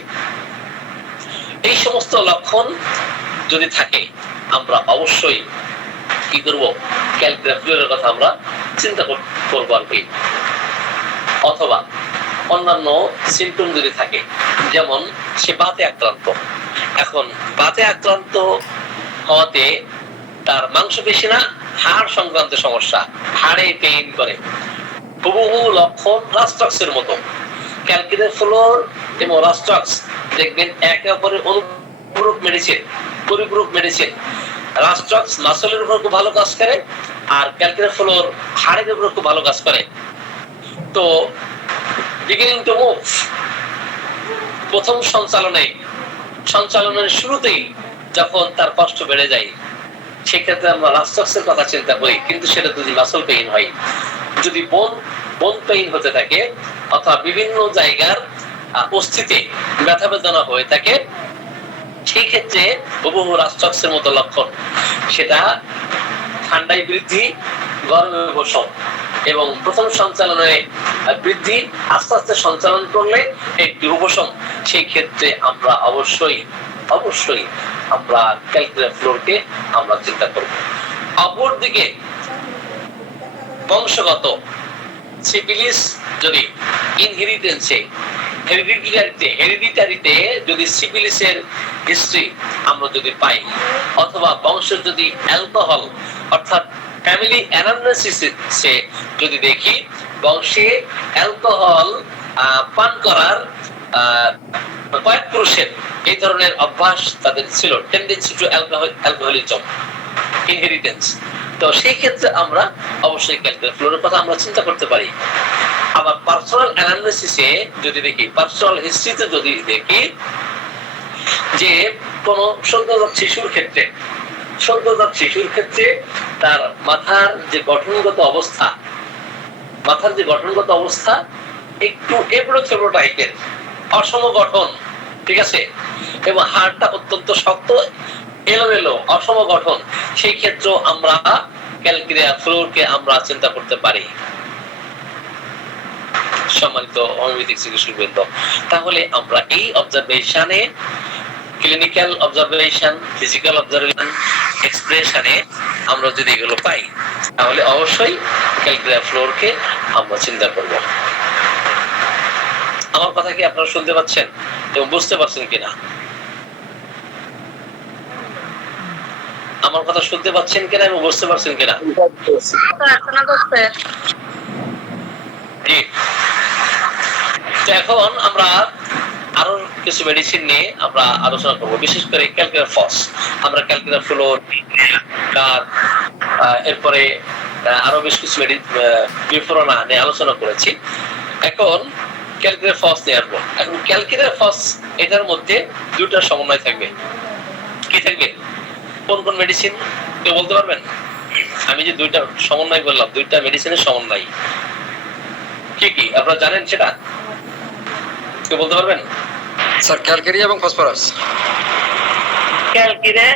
এই সমস্ত লক্ষণ যদি থাকে, আমরা অবশ্যই কি করব? ক্যালকুলা ফ্লোরের কথা আমরা চিন্তা করবো আর কি। অথবা অন্যান্য সিমটম যদি থাকে, যেমন সে বাতে আক্রান্ত, এখন বাতে আক্রান্ত হওয়াতে তার মাংসপেশি না, হাড় সংক্রান্ত সমস্যা, হাড়ে পেইন করে, হুবহু লক্ষণ রাস্টক্সের মতো। ক্যালকুলা ফ্লোর এবং রাস্টক্স দেখবেন একে অপরের অনুপূরক মেডিসিন, পরিপূরক মেডিসিন। রাস্টক্স মাসলের উপর খুব ভালো কাজ করে, আর ক্যালকুলাস ফ্লোর হাড়ের উপর খুব ভালো কাজ করে। তো বিগিনিং টু মুভ, প্রথম সঞ্চালনের শুরুতেই যখন তার কষ্ট বেড়ে যায়, সেক্ষেত্রে আমরা রাস্টক্সের কথা চিন্তা করি, কিন্তু সেটা যদি মাসল পেইন হয়, যদি বোন পেইন হতে থাকে অথবা বিভিন্ন জায়গার অস্থিতে ব্যথা বেদনা হয়ে থাকে, সেই ক্ষেত্রে হুবহু রাস্টক্সের মতো লক্ষণ, সেটা ঠান্ডায় বৃদ্ধি, গরমে উপশম, এবং প্রথম সঞ্চালনে বৃদ্ধি, আস্তে আস্তে সঞ্চালন করলে একটি উপশম। সেই ক্ষেত্রে আমরা অবশ্যই আমরা ক্যালকুলাস ফ্লোরকে আমরা চিন্তা করব। অপরদিকে বংশগত সিফিলিস যদি হেরিডিটারিতে যদি সিফিলিসের হিস্ট্রি আমরা যদি পাই, অথবা বংশ যদি অ্যালকোহল অর্থাৎ ফ্যামিলি অ্যানামনেসিসে যদি দেখি, বংশে অ্যালকোহল পান করার কয়েক পুরুষের এই ধরনের অভ্যাস তাদের ছিল, টেন্ডেন্সি টু অ্যালকোহলিজম, ইনহেরিটেন্স, তো সেই ক্ষেত্রে আমরা অবশ্যই ক্যালকুলাস ফ্লোরের কথা আমরা চিন্তা করতে পারি। আবার পার্সোনাল অ্যানালিসিসে যদি দেখি, পার্সোনাল হিস্ট্রিতে যদি দেখি যে কোন সদ্যজাত শিশুর ক্ষেত্রে তার মাথার যে গঠনগত অবস্থা একটু এবড়ো খেবড়ো টাইপের, অসম গঠন, ঠিক আছে, এবং হাড়টা অত্যন্ত শক্ত, এলোমেলো, অসম গঠন, সেই ক্ষেত্রে আমরা ক্যালকুলাস ফ্লোরকে আমরা চিন্তা করতে পারি। সম্মানিত হোমিওপ্যাথিক চিকিৎসকবৃন্দ, তাহলে আমরা এই অবজারভেশনে, ক্লিনিক্যাল অবজারভেশন, ফিজিক্যাল অবজারভেশন, এক্সপ্রেশনে আমরা যদি এগুলো পাই, তাহলে অবশ্যই ক্যালকুলাস ফ্লোরকে আমরা চিন্তা করব। আমার কথা কি আপনারা শুনতে পাচ্ছেন এবং বুঝতে পারছেন কিনা? আমার কথা শুনতে পাচ্ছেন কিনা এবং বুঝতে পারছেন কিনা? এখন আমরা আরো কিছু মেডিসিন নিয়ে আমরা আলোচনা করব, বিশেষ করে ক্যালকুলাস ফস। আমরা ক্যালকুলাস ফ্লোর, এরপরে আরো বেশ কিছু বিফোরনা নিয়ে আলোচনা করেছি। এখন ক্যালকুলাস ফস নিয়ে আসবো। এখন ক্যালকুলাস ফস, এটার মধ্যে দুটো সমন্বয় থাকবে। কি থাকবে? কোন কোন মেডিসিন কেউ বলতে পারবেন? আমি যে দুইটা সমন্বয় বললাম, দুইটা মেডিসিনের সমন্বয় কি কি আপনারা জানেন সেটা কেউ বলতে পারবেন? স্যার, ক্যালকেরিয়া এবং ফসফরাস। ক্যালকেরিয়া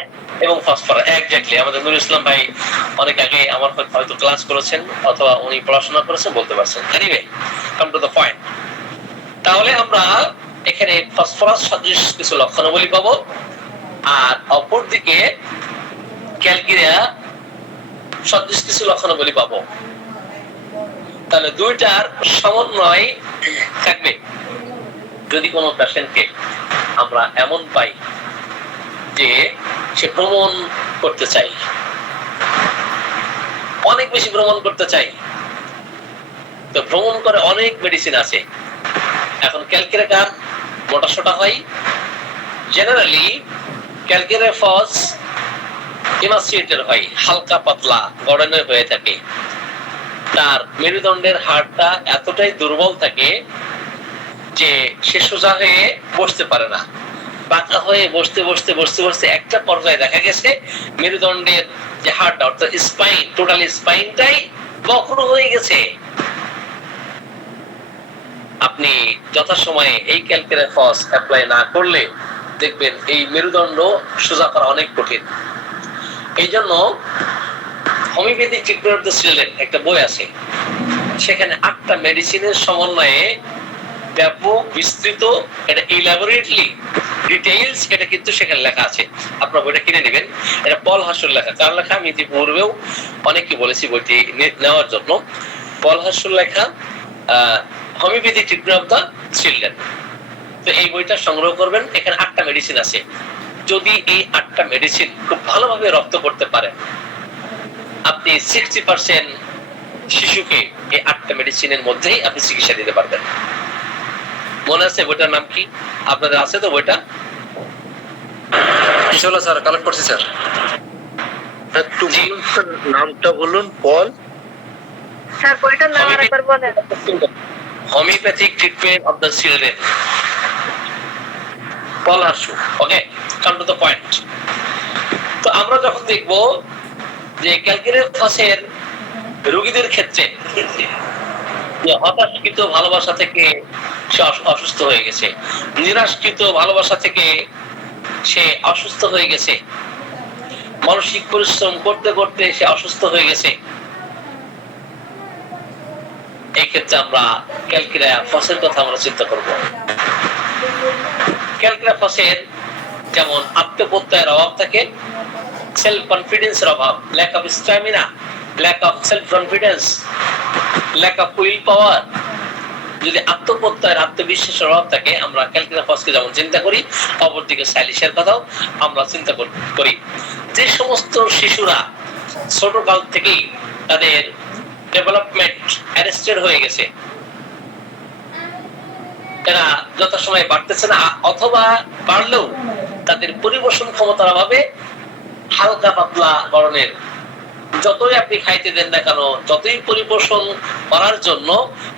এবং ফসফরাস, এক্স্যাক্টলি। আমাদের নুরুল ইসলাম ভাই অনেক আগে আমার হয়তো ক্লাস করেছেন অথবা উনি পড়াশোনা করেছেন, বলতে পারছেন। Anyway, come to the point. তাহলে আমরা এখানে ফসফরাস সদৃশ কিছু লক্ষণাবলী পাবো, আর অপরদিকে ক্যালকেরিয়া সদৃশ কিছু লক্ষণাবলী পাবো। তাহলে দুইটার সমন্বয় থাকবে। যদি কোনো পেশেন্টকে আমরা এমন পাই যে সে ভ্রমণ করতে চাই, অনেক বেশি ভ্রমণ করতে চাই, তো ভ্রমণ করে অনেক মেডিসিন আছে। এখন ক্যালকুলাস মোটা সোটা হয়, জেনারেলি ক্যালকুলাস ফস ইমাসিয়েটেড হয়, হালকা পাতলা গড়নের হয়ে থাকে। তার মেরুদণ্ডের হাড়টা এতটাই দুর্বল থাকে যে সে সোজা হয়ে বসতে পারে না, বাঁকা হয়ে বসতে একটা পর্যায়ে দেখা গেছে মেরুদণ্ডের যে হাড়টা, অর্থাৎ স্পাইন, টোটাল স্পাইনটাই বক্র হয়ে গেছে। আপনি যথাসময়ে এই ক্যালকুলাস ফস অ্যাপ্লাই না করলে দেখবেন এই মেরুদণ্ড সোজা করা অনেক কঠিন। এই জন্য homeopathic treatment of the children একটা বই আছে, সেখানে 8টা মেডিসিনের সমন্বয়ে ব্যাপক বিস্তৃত, এটা ইলাবোরেটলি ডিটেইলস, এটা কিন্তু সেখানে লেখা আছে। আপনারা বইটা কিনে নেবেন। এটা পল হাসুর লেখা। কার লেখা আমি ইতিপূর্বেও অনেককে বলেছি বইটি নেওয়ার জন্য। পল হাসুর লেখা homeopathic treatment of the children. তো এই বইটা সংগ্রহ করবেন। এখানে 8টা মেডিসিন আছে। যদি এই 8টা মেডিসিন খুব ভালোভাবে রপ্ত করতে পারেন, আপনি 60% শিশুকে এই 8টা মেডিসিনের মধ্যেই আপনি চিকিৎসা দিতে পারবেন। মনে আছে বইটার নাম কি? আপনাদের আছে তো বইটা? ইনশাআল্লাহ স্যার, কালেক্ট করছি স্যার। একটু বলুন স্যার, নামটা বলুন। পল স্যার বইটার নাম আরেকবার বলেন। Homeopathic treatment of the children, Paul Herscu. Okay, come to the point. তো আমরা যখন দেখব যে ক্যালকুলাসের রোগীদের ক্ষেত্রে যে হতাশকৃত ভালোবাসা থেকে সে অসুস্থ হয়ে গেছে, নিরাশকৃত ভালোবাসা থেকে সে অসুস্থ হয়ে গেছে, মানসিক পরিশ্রম করতে করতে সে অসুস্থ হয়ে গেছে, এই ক্ষেত্রে আমরা ক্যালকুলাসের কথা আমরা চিন্তা করব। ক্যালকুলাসের যেমন আত্মপ্রত্যয়ের অভাব থাকে, সেলফ কনফিডেন্সের অভাব, lack of stamina, lack of self confidence, lack of will power. যদি আত্মপ্রত্যয়ের আত্মবিশ্বাসের অভাব থাকে, আমরা ক্যালকুলাসকে যেমন চিন্তা করি, অপরদিকে সাইলিশের কথাও আমরা চিন্তা করি। যে সমস্ত শিশুরা ছোটকাল থেকেই তাদের ডেভেলপমেন্ট অ্যারেস্টেড হয়ে গেছে, এরা যথাসময়ে বাড়তেছে না, অথবা বাড়লেও তাদের পরিবেশন ক্ষমতার অভাবে হালকা পাতলা গড়নের, যতই আপনি খাইতে দেন না কেন, যতই পরিপোষণ করার জন্য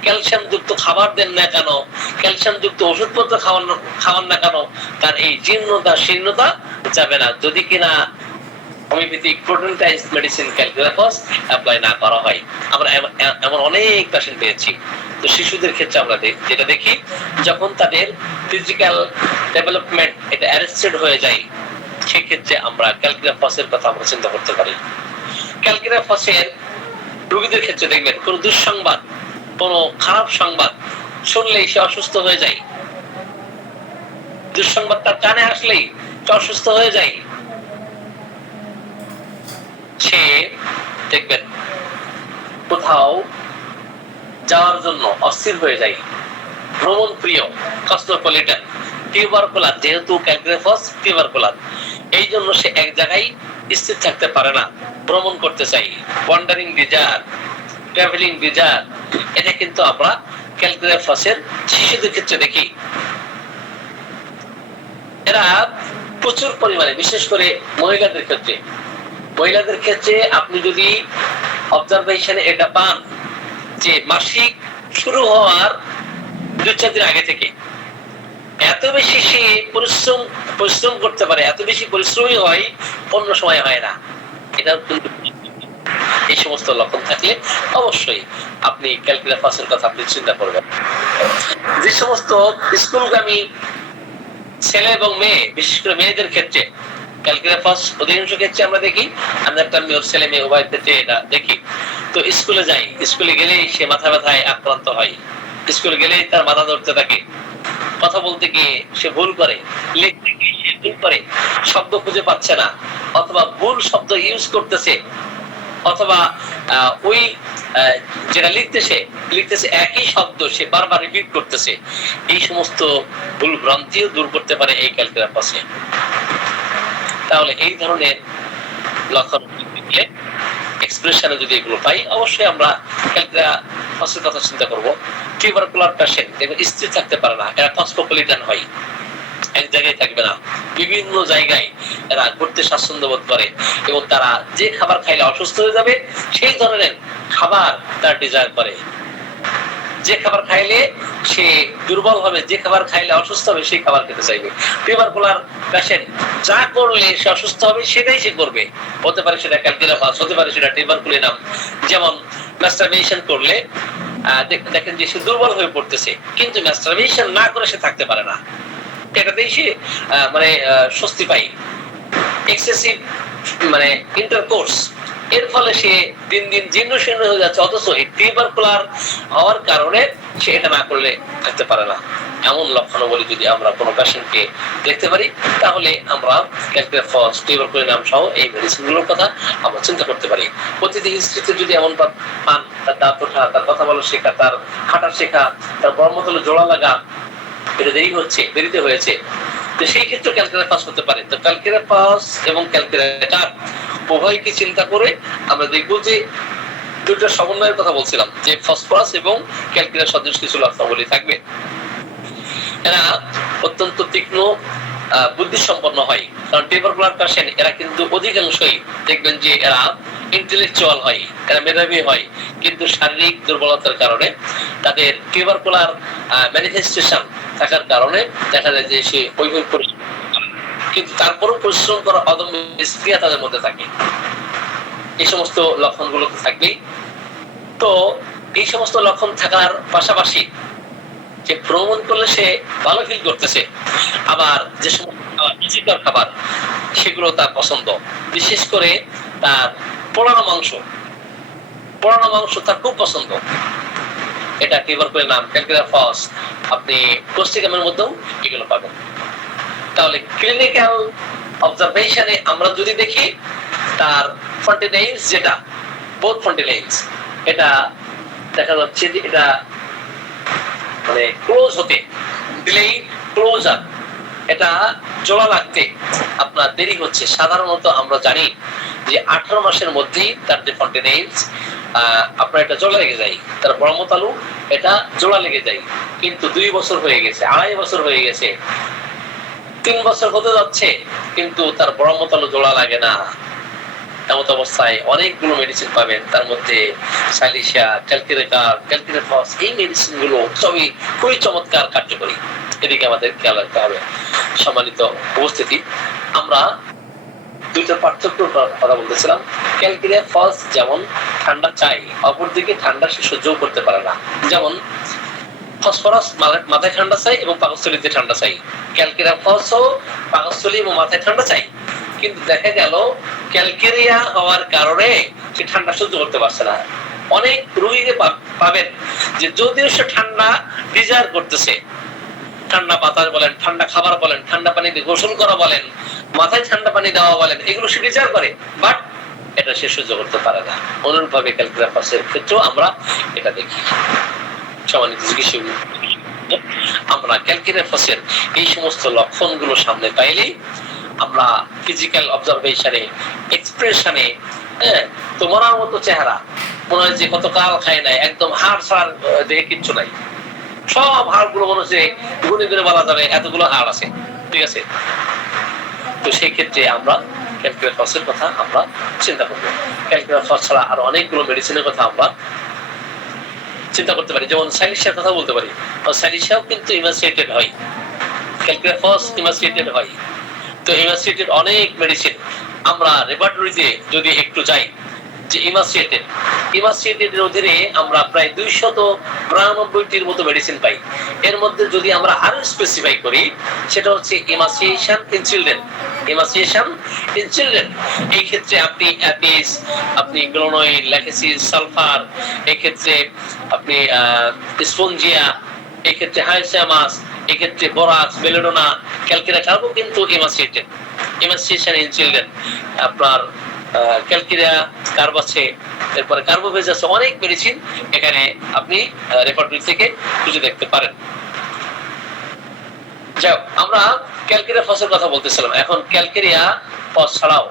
ক্যালসিয়াম যুক্ত খাবার দেন না কেন, ক্যালসিয়াম যুক্ত ওষুধপত্র খাওয়ান না কেন, তার এই জীর্ণতা শীর্ণতা যাবে না, যদি কিনা হোমিওপ্যাথিক প্রোটোটাইজ মেডিসিন ক্যালকুলাস অ্যাপ্লাই না করা হয়। আমরা এমন অনেক পেশেন্ট পেয়েছি। তো শিশুদের ক্ষেত্রে আমরা যেটা দেখি, যখন তাদের ফিজিক্যাল ডেভেলপমেন্ট এটা অ্যারেস্টেড হয়ে যায়, সেক্ষেত্রে আমরা ক্যালকুলাসের কথা আমরা চিন্তা করতে পারি। ক্যালকুলাসের রোগীদের ক্ষেত্রে দেখবেন, কোন দুঃসংবাদ, কোন খারাপ সংবাদ শুনলেই সে অসুস্থ হয়ে যায়। দুঃসংবাদ তার কানে আসলেই সে অসুস্থ হয়ে যায়। সে দেখবেন কোথাও যাওয়ার জন্য অস্থির হয়ে যায়, ভ্রমণ প্রিয়, কসমোপলিটন, টিউবারকুলার, যেহেতু ক্যালকুলাস টিউবারকুলার, এই জন্য সে এক জায়গায় স্থির থাকতে পারে না, ভ্রমণ করতে চাই, ওয়ান্ডারিং ডিজায়ার, ট্রাভেলিং ডিজায়ার। এটা কিন্তু আমরা ক্যালকুলাসের শিশুদের ক্ষেত্রে দেখি। এরা প্রচুর পরিমাণে, বিশেষ করে মহিলাদের ক্ষেত্রে আপনি যদি অবজারভেশনে এটা পান যে মাসিক শুরু হওয়ার 2-4 দিন আগে থেকে এত বেশি সে পরিশ্রম করতে পারে, এত বেশি পরিশ্রমী হয়, অন্য সময় হয় না। এটা এই সমস্ত লক্ষণ থাকলে অবশ্যই আপনি ক্যালকুলাসের কথা আপনি চিন্তা করবেন। যে সমস্ত স্কুলগামী ছেলে এবং মেয়ে, বিশেষ করে মেয়েদের ক্ষেত্রে ক্যালকুলাস অধিকাংশ ক্ষেত্রে আমরা দেখি, আমরা একটা মেয়ের ছেলে মেয়ে উভয় ক্ষেত্রে এটা দেখি। তো স্কুলে গেলেই সে মাথা ব্যথায় আক্রান্ত হয়, স্কুলে গেলেই তার মাথা ধরতে থাকে, কথা বলতে গিয়ে সে ভুল করে, লিখতে গিয়ে সে ভুল করে, শব্দ খুঁজে পাচ্ছে না, অথবা ভুল শব্দ ইউজ করতেছে, অথবা ওই যেটা লিখতেছে একই শব্দ সে বারবার রিপিট করতেছে। এই সমস্ত ভুল ভ্রান্তিও দূর করতে পারে এই ক্যালকুলাসে। তাহলে এই ধরনের লক্ষণ দেখলে, এক্সপ্রেশনে যদি এগুলো পাই, অবশ্যই আমরা ক্যালকুলাসের কথা চিন্তা করব। টিউবারকুলার পেশেন্ট দেখবেন স্থির থাকতে পারে না, এরা কসমোপলিটন হয়, এক জায়গায় থাকবে না, বিভিন্ন জায়গায় এরা ঘুরতে স্বাচ্ছন্দ্য বোধ করে, এবং তারা যে খাবার খাইলে অসুস্থ হয়ে যাবে সেই ধরনের খাবার তার ডিজায়ার করে। যে খাবার খাইলে সে দুর্বল হবে, যে খাবার খাইলে অসুস্থ হবে, সেই খাবার খেতে চাইবে। টিউবারকুলার পেশেন্ট যা করলে সে অসুস্থ হবে সেটাই সে করবে। হতে পারে সেটা ক্যালকুলাস, হতে পারে সেটা টিউবারকুলিনাম। যেমন ম্যাস্টারবেশন করলে দেখেন যে সে দুর্বল হয়ে পড়তেছে, কিন্তু ম্যাস্টারবেশন না করে সে থাকতে পারে না, এটাতেই সে স্বস্তি পায়। এক্সেসিভ ইন্টারকোর্স, এর ফলে সে দিন দিন জীর্ণ শীর্ণ হয়ে যাচ্ছে, অথচ এই টিউবারকুলার হওয়ার কারণে সে এটা না করলে থাকতে পারে না। এমন লক্ষণাবলী যদি আমরা কোনো পেশেন্টকে দেখতে পারি, তাহলে আমরা ক্যালকুলাস, টিউবারকুলিনাম সহ এই মেডিসিনগুলোর কথা আমরা চিন্তা করতে পারি। প্রতিটি হিস্ট্রিতে যদি এমন পান, তার দাঁত ওঠা, তার কথা বলা শেখা, তার হাঁটা শেখা, তার বর্মতলে জোড়া লাগা, এটা দেরিতে হয়েছে, তো সেই ক্ষেত্রে ক্যালকুলাস হতে পারে। তো ক্যালকুলাস এবং ক্যালকুলেটর উভয়কে চিন্তা করে আমরা দেখব যে দুটো সমন্বয়ের কথা বলছিলাম, যে ফসফরাস এবং ক্যালকুলাস সদৃশ কিছু লক্ষণাবলী থাকবে। এরা অত্যন্ত তীক্ষ্ণ বুদ্ধি সম্পন্ন হয়। কারণ টিউবারকুলার পেশেন্ট এরা কিন্তু অধিকাংশই দেখবেন যে এরা ইন্টেলেকচুয়াল হয়, এরা মেধাবী হয়, কিন্তু শারীরিক দুর্বলতার কারণে তাদের টিউবারকুলার ম্যানিফেস্টেশন থাকার কারণে দেখা যায় যে সে ওই পরিশ্রম, কিন্তু তারপরও পরিশ্রম করার অদম্য স্পৃহা তাদের মধ্যে থাকে। এই সমস্ত লক্ষণগুলো তো থাকবেই। তো এই সমস্ত লক্ষণ থাকার পাশাপাশি যে ভ্রমণ করলে সে ভালো ফিল করতেছে, আবার যে সমস্ত রুচিকর খাবার সেগুলো তার পছন্দ, বিশেষ করে তার পোড়ানো মাংস তার খুব পছন্দ। এটা টিউবারকুলার নাম ক্যালকুলার ফস, আপনি কোস্টিকামের মধ্যেও এগুলো পাবেন। তাহলে ক্লিনিক্যাল অবজারভেশনে আমরা যদি দেখি তার ফন্টিনেইলস, যেটা বোথ ফন্টিনেইলস, এটা দেখা যাচ্ছে যে এটা মানে ক্লোজ হতে দিলেই ক্লোজার, এটা জোড়া লাগতে আপনার দেরি হচ্ছে। সাধারণত আমরা জানি যে 18 মাসের মধ্যেই তার যে ফন্টিনেইলস আপনার এটা জোড়া লেগে যায়, তার ব্রহ্মতালু এটা জোড়া লেগে যায়। কিন্তু 2 বছর হয়ে গেছে, 2.5 বছর হয়ে গেছে, 3 বছর হতে যাচ্ছে, কিন্তু তার ব্রহ্মতালু জোড়া লাগে না। এমত অবস্থায় অনেকগুলো মেডিসিন পাবেন, তার মধ্যে সাইলিশিয়া, ক্যালকিরেফস, এই মেডিসিন গুলো সবই খুবই চমৎকার কার্যকরী। এদিকে আমাদের খেয়াল রাখতে হবে। সম্মানিত উপস্থিতি, আমরা দুইটা পার্থক্য কথা বলতেছিলাম। ক্যালকিরেফস যেমন ঠান্ডা চাই, অপরদিকে ঠান্ডা সে সহ্য করতে পারে না। যেমন ফসফরাস মাথায় ঠান্ডা চাই এবং পাকস্থলীতে ঠান্ডা চাই, ক্যালকিরেফসও পাকস্থলী এবং মাথায় ঠান্ডা চাই। কিন্তু দেখা গেল ক্যালকেরিয়া হওয়ার কারণে সে ঠান্ডা সহ্য করতে পারছে না। অনেক রোগীকে পাবেন যে যদিও সে ঠান্ডা ডিজায়ার করতেছে, ঠান্ডা বাতাস বলেন, ঠান্ডা খাবার বলেন, ঠান্ডা পানি দিয়ে গোসল করা বলেন, মাথায় ঠান্ডা পানি দেওয়া বলেন, এগুলো সে ডিজায়ার করে, বাট এটা সে সহ্য করতে পারে না। অনুরূপভাবে ক্যালকিরেফসের ক্ষেত্রেও আমরা এটা দেখি। সম্মানিত চিকিৎসক, আমরা ক্যালকিরেফসের এই সমস্ত লক্ষণগুলো সামনে পাইলেই আমরা ফিজিক্যাল অবজারভেশনে, এক্সপ্রেশনে, তোমার মতো চেহারা, মনে হয় যে কতকাল খায় নাই, একদম হাড় ছাড় দেখে কিচ্ছু নাই, সব হাড় গুলো মনে হচ্ছে গুনে গুনে বলা যাবে এতগুলো হাড় আছে, ঠিক আছে। তো সেই ক্ষেত্রে আমরা ক্যালকিরেফসের কথা আমরা চিন্তা করবো। ক্যালকিরেফস ছাড়া আরো অনেকগুলো মেডিসিনের কথা আমরা চিন্তা করতে পারি, যেমন সাইলিশিয়ার কথা বলতে পারি। সাইলিশিয়াও কিন্তু ইমাসিয়েটেড হয়, ক্যালকিরেফস ইমাসিয়েটেড হয়। তো ইমাসিয়েটেড অনেক মেডিসিন আমরা রেপার্টরিতে যদি একটু যাই, যে ইমাসিয়েটেড অধীনে আমরা প্রায় 292টির মতো মেডিসিন পাই। এর মধ্যে যদি আমরা আরো স্পেসিফাই করি, সেটা হচ্ছে ইমাসিয়েশন ইন চিলড্রেন। এই ক্ষেত্রে আপনি অ্যাপিস, আপনি গ্লোনোইড, ল্যাকেসিস, সালফার, এই ক্ষেত্রে আপনি স্পঞ্জিয়া, এই ক্ষেত্রে হাইসামাস, এই ক্ষেত্রে বোরাক্স, বেলেডোনা, ক্যালকিরেফসও কিন্তু ইমাসিয়েশন ইন চিলড্রেন। আপনার ক্যালকিরিয়া, কার্বাসে, এরপরে কার্বোভেজ আছে, অনেক মেডিসিন এখানে আপনি রেপার্টরি থেকে খুঁজে দেখতে পারেন। যাও, আমরা ক্যালকিরেফসের কথা বলতেছিলাম। এখন ক্যালকেরিয়া ফস ছাড়াও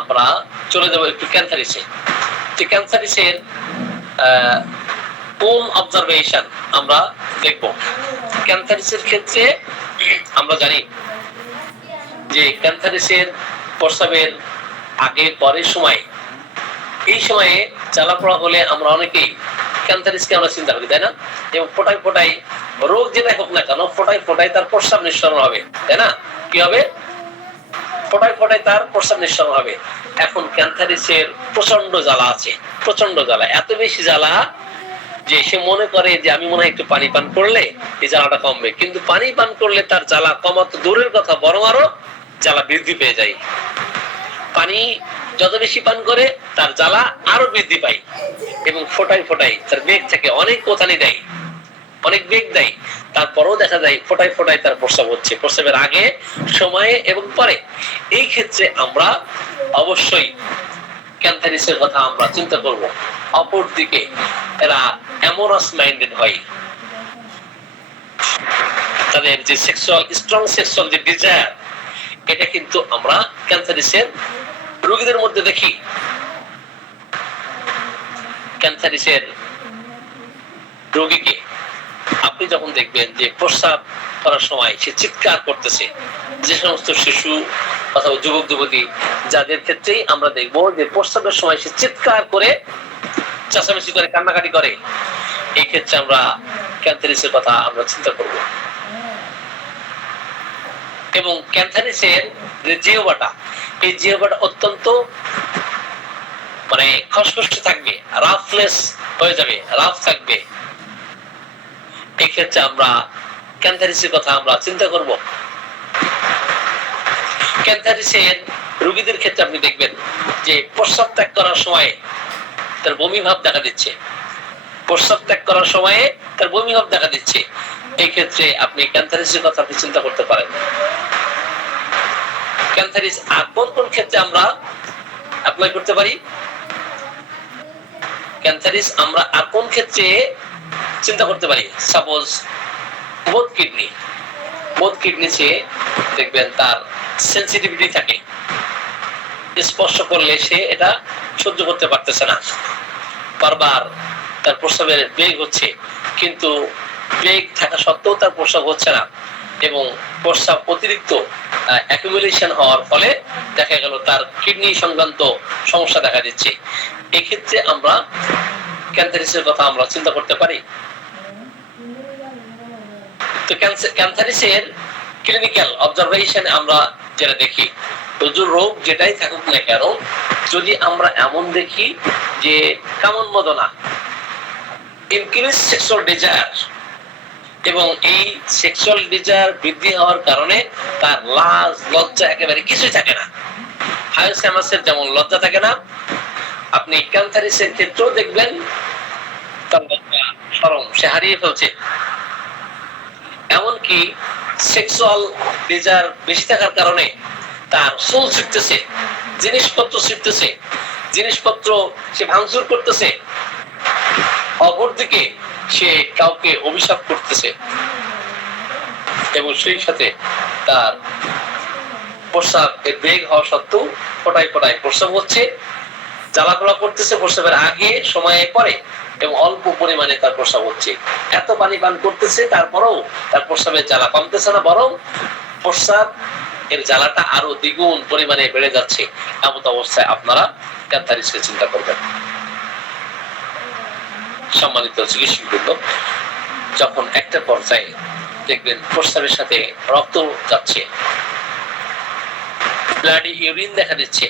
আমরা চলে যাব একটু ক্যান্সারিসে। ক্যান্সারিসের হোম অবজারভেশন আমরা দেখব। ক্যান্সারিসের ক্ষেত্রে আমরা জানি যে ক্যান্সারিসের প্রস্রাবের আগে পরের সময়, এই সময়ে জ্বালাপোড়া হলে আমরা অনেকেই ক্যান্সারিসকে আমরা চিন্তা করি, তাই না? এবং ফোটায় ফোটায় রোগ যেটাই হোক না কেন, ফোটায় ফোটায় তার প্রস্রাব নিঃসরণ হবে, তাই না? কি হবে? ফোটায় ফোটায় তার প্রস্রাব নিঃসরণ হবে। এখন ক্যান্সারিসের প্রচন্ড জ্বালা আছে, প্রচন্ড জ্বালা, এত বেশি জ্বালা যে সে মনে করে যে আমি মনে হয় একটু পানি পান করলে এই জ্বালাটা কমবে, কিন্তু পানি পান করলে তার জ্বালা কমা তো দূরের কথা, বরং আরো জ্বালা বৃদ্ধি পেয়ে যায়। পানি যত বেশি পান করে তার জ্বালা আরো বৃদ্ধি পায়, এবং ফোটায় ফোটায় তার বেগ থেকে অনেক কোথানি দেয়, অনেক বেগ দেয়। তারপরেও দেখা যায় ফোটায় ফোটায় তার প্রস্রাব হচ্ছে, প্রস্রাবের আগে, সময়ে এবং পরে। এই ক্ষেত্রে আমরা অবশ্যই ক্যান্সারিসের কথা আমরা চিন্তা করব। অপরদিকে এরা অ্যামোরাস মাইন্ডেড হয়, তাদের যে স্ট্রং সেক্সুয়াল যে ডিজায়ার, এটা কিন্তু আমরা ক্যান্সারিসের রোগীদের মধ্যে দেখি। ক্যান্সারিসের রোগীকে আপনি যখন দেখবেন যে প্রস্রাব করার সময় সে চিৎকার করতেছে, যে সমস্ত শিশু অথবা যুবক যুবতী যাদের ক্ষেত্রেই আমরা দেখবো যে প্রস্রাবের সময় সে চিৎকার করে, চেঁচামেচি করে, কান্নাকাটি করে, এই ক্ষেত্রে আমরা ক্যান্সারিসের কথা আমরা চিন্তা করব। এবং ক্যান্সারিসের যে জিহ্বাটা, এই জিহ্বাটা অত্যন্ত মানে খসখসে থাকবে, রাফনেস হয়ে যাবে, রাফ থাকবে। এই ক্ষেত্রে আমরা ক্যান্সারিসের কথা আমরা চিন্তা করব। ক্যান্সারিসের রোগীদের ক্ষেত্রে আপনি দেখবেন যে প্রস্রাব ত্যাগ করার সময় তার বমি ভাব দেখা দিচ্ছে, প্রস্রাব ত্যাগ করার সময়ে তার বমি ভাব দেখা দিচ্ছে। এই ক্ষেত্রে আপনি ক্যান্সারিসের কথা আপনি চিন্তা করতে পারেন। ক্যান্সারিস আর কোন কোন ক্ষেত্রে আমরা অ্যাপ্লাই করতে পারি? ক্যান্সারিস আমরা আর কোন ক্ষেত্রে চিন্তা করতে পারি? সাপোজ বোথ কিডনি সে দেখবেন তার সেন্সিটিভিটি থাকে, স্পর্শ করলে সে এটা সহ্য করতে পারতেছে না, বারবার তার প্রস্রাবের বেগ হচ্ছে, কিন্তু বেগ থাকা সত্ত্বেও তার প্রস্রাব হচ্ছে না, এবং প্রস্রাব অতিরিক্ত অ্যাকুমুলেশন হওয়ার ফলে দেখা গেল তার কিডনি সংক্রান্ত সমস্যা দেখা দিচ্ছে। এক্ষেত্রে আমরা ক্যান্সারিসের কথা আমরা চিন্তা করতে পারি। তো ক্যান্সারিসের ক্লিনিক্যাল অবজারভেশন আমরা যেটা দেখি, রোগ যেটাই থাকুক না কেন, যদি আমরা এমন দেখি যে কামনমদনা, ইনক্রিজ সেক্সুয়াল ডিজায়ার, এবং এই সেক্সুয়াল ডিজায়ার বৃদ্ধি হওয়ার কারণে তার লাজ লজ্জা একেবারে কিছুই থাকে না, হায়োসামাসের যেমন লজ্জা থাকে না, আপনি ক্যান্সারিসের ক্ষেত্রেও দেখবেন তার লজ্জা শরম সে হারিয়ে ফেলছে। এমনকি সেক্সুয়াল ডিজায়ার বেশি থাকার কারণে তার সোল ছিটতেছে, জিনিসপত্র ছিটতেছে, জিনিসপত্র সে ভাঙচুর করতেছে, অপরদিকে সে কাউকে অভিশাপ করতেছে, এবং সেই সাথে তার প্রস্রাব এর বেগ হওয়া সত্ত্বেও ফোটায় ফোটায় প্রস্রাব হচ্ছে, জ্বালাপোড়া করতেছে প্রস্রাবের আগে, সময়ে, পরে, এবং অল্প পরিমাণে তার প্রস্রাব হচ্ছে। এত পানি পান করতেছে, তারপরেও তার প্রস্রাবের জ্বালা কমতেছে না, বরং প্রস্রাব এর জ্বালাটা আরো দ্বিগুণ পরিমাণে বেড়ে যাচ্ছে। এমন অবস্থায় আপনারা ক্যান্সারিসকে চিন্তা করবেন। সম্মানিত চিকিৎসকবৃন্দ, যখন একটা পর্যায়ে দেখবেন প্রস্রাবের সাথে রক্ত যাচ্ছে, ব্লাডি ইউরিন দেখা দিচ্ছে,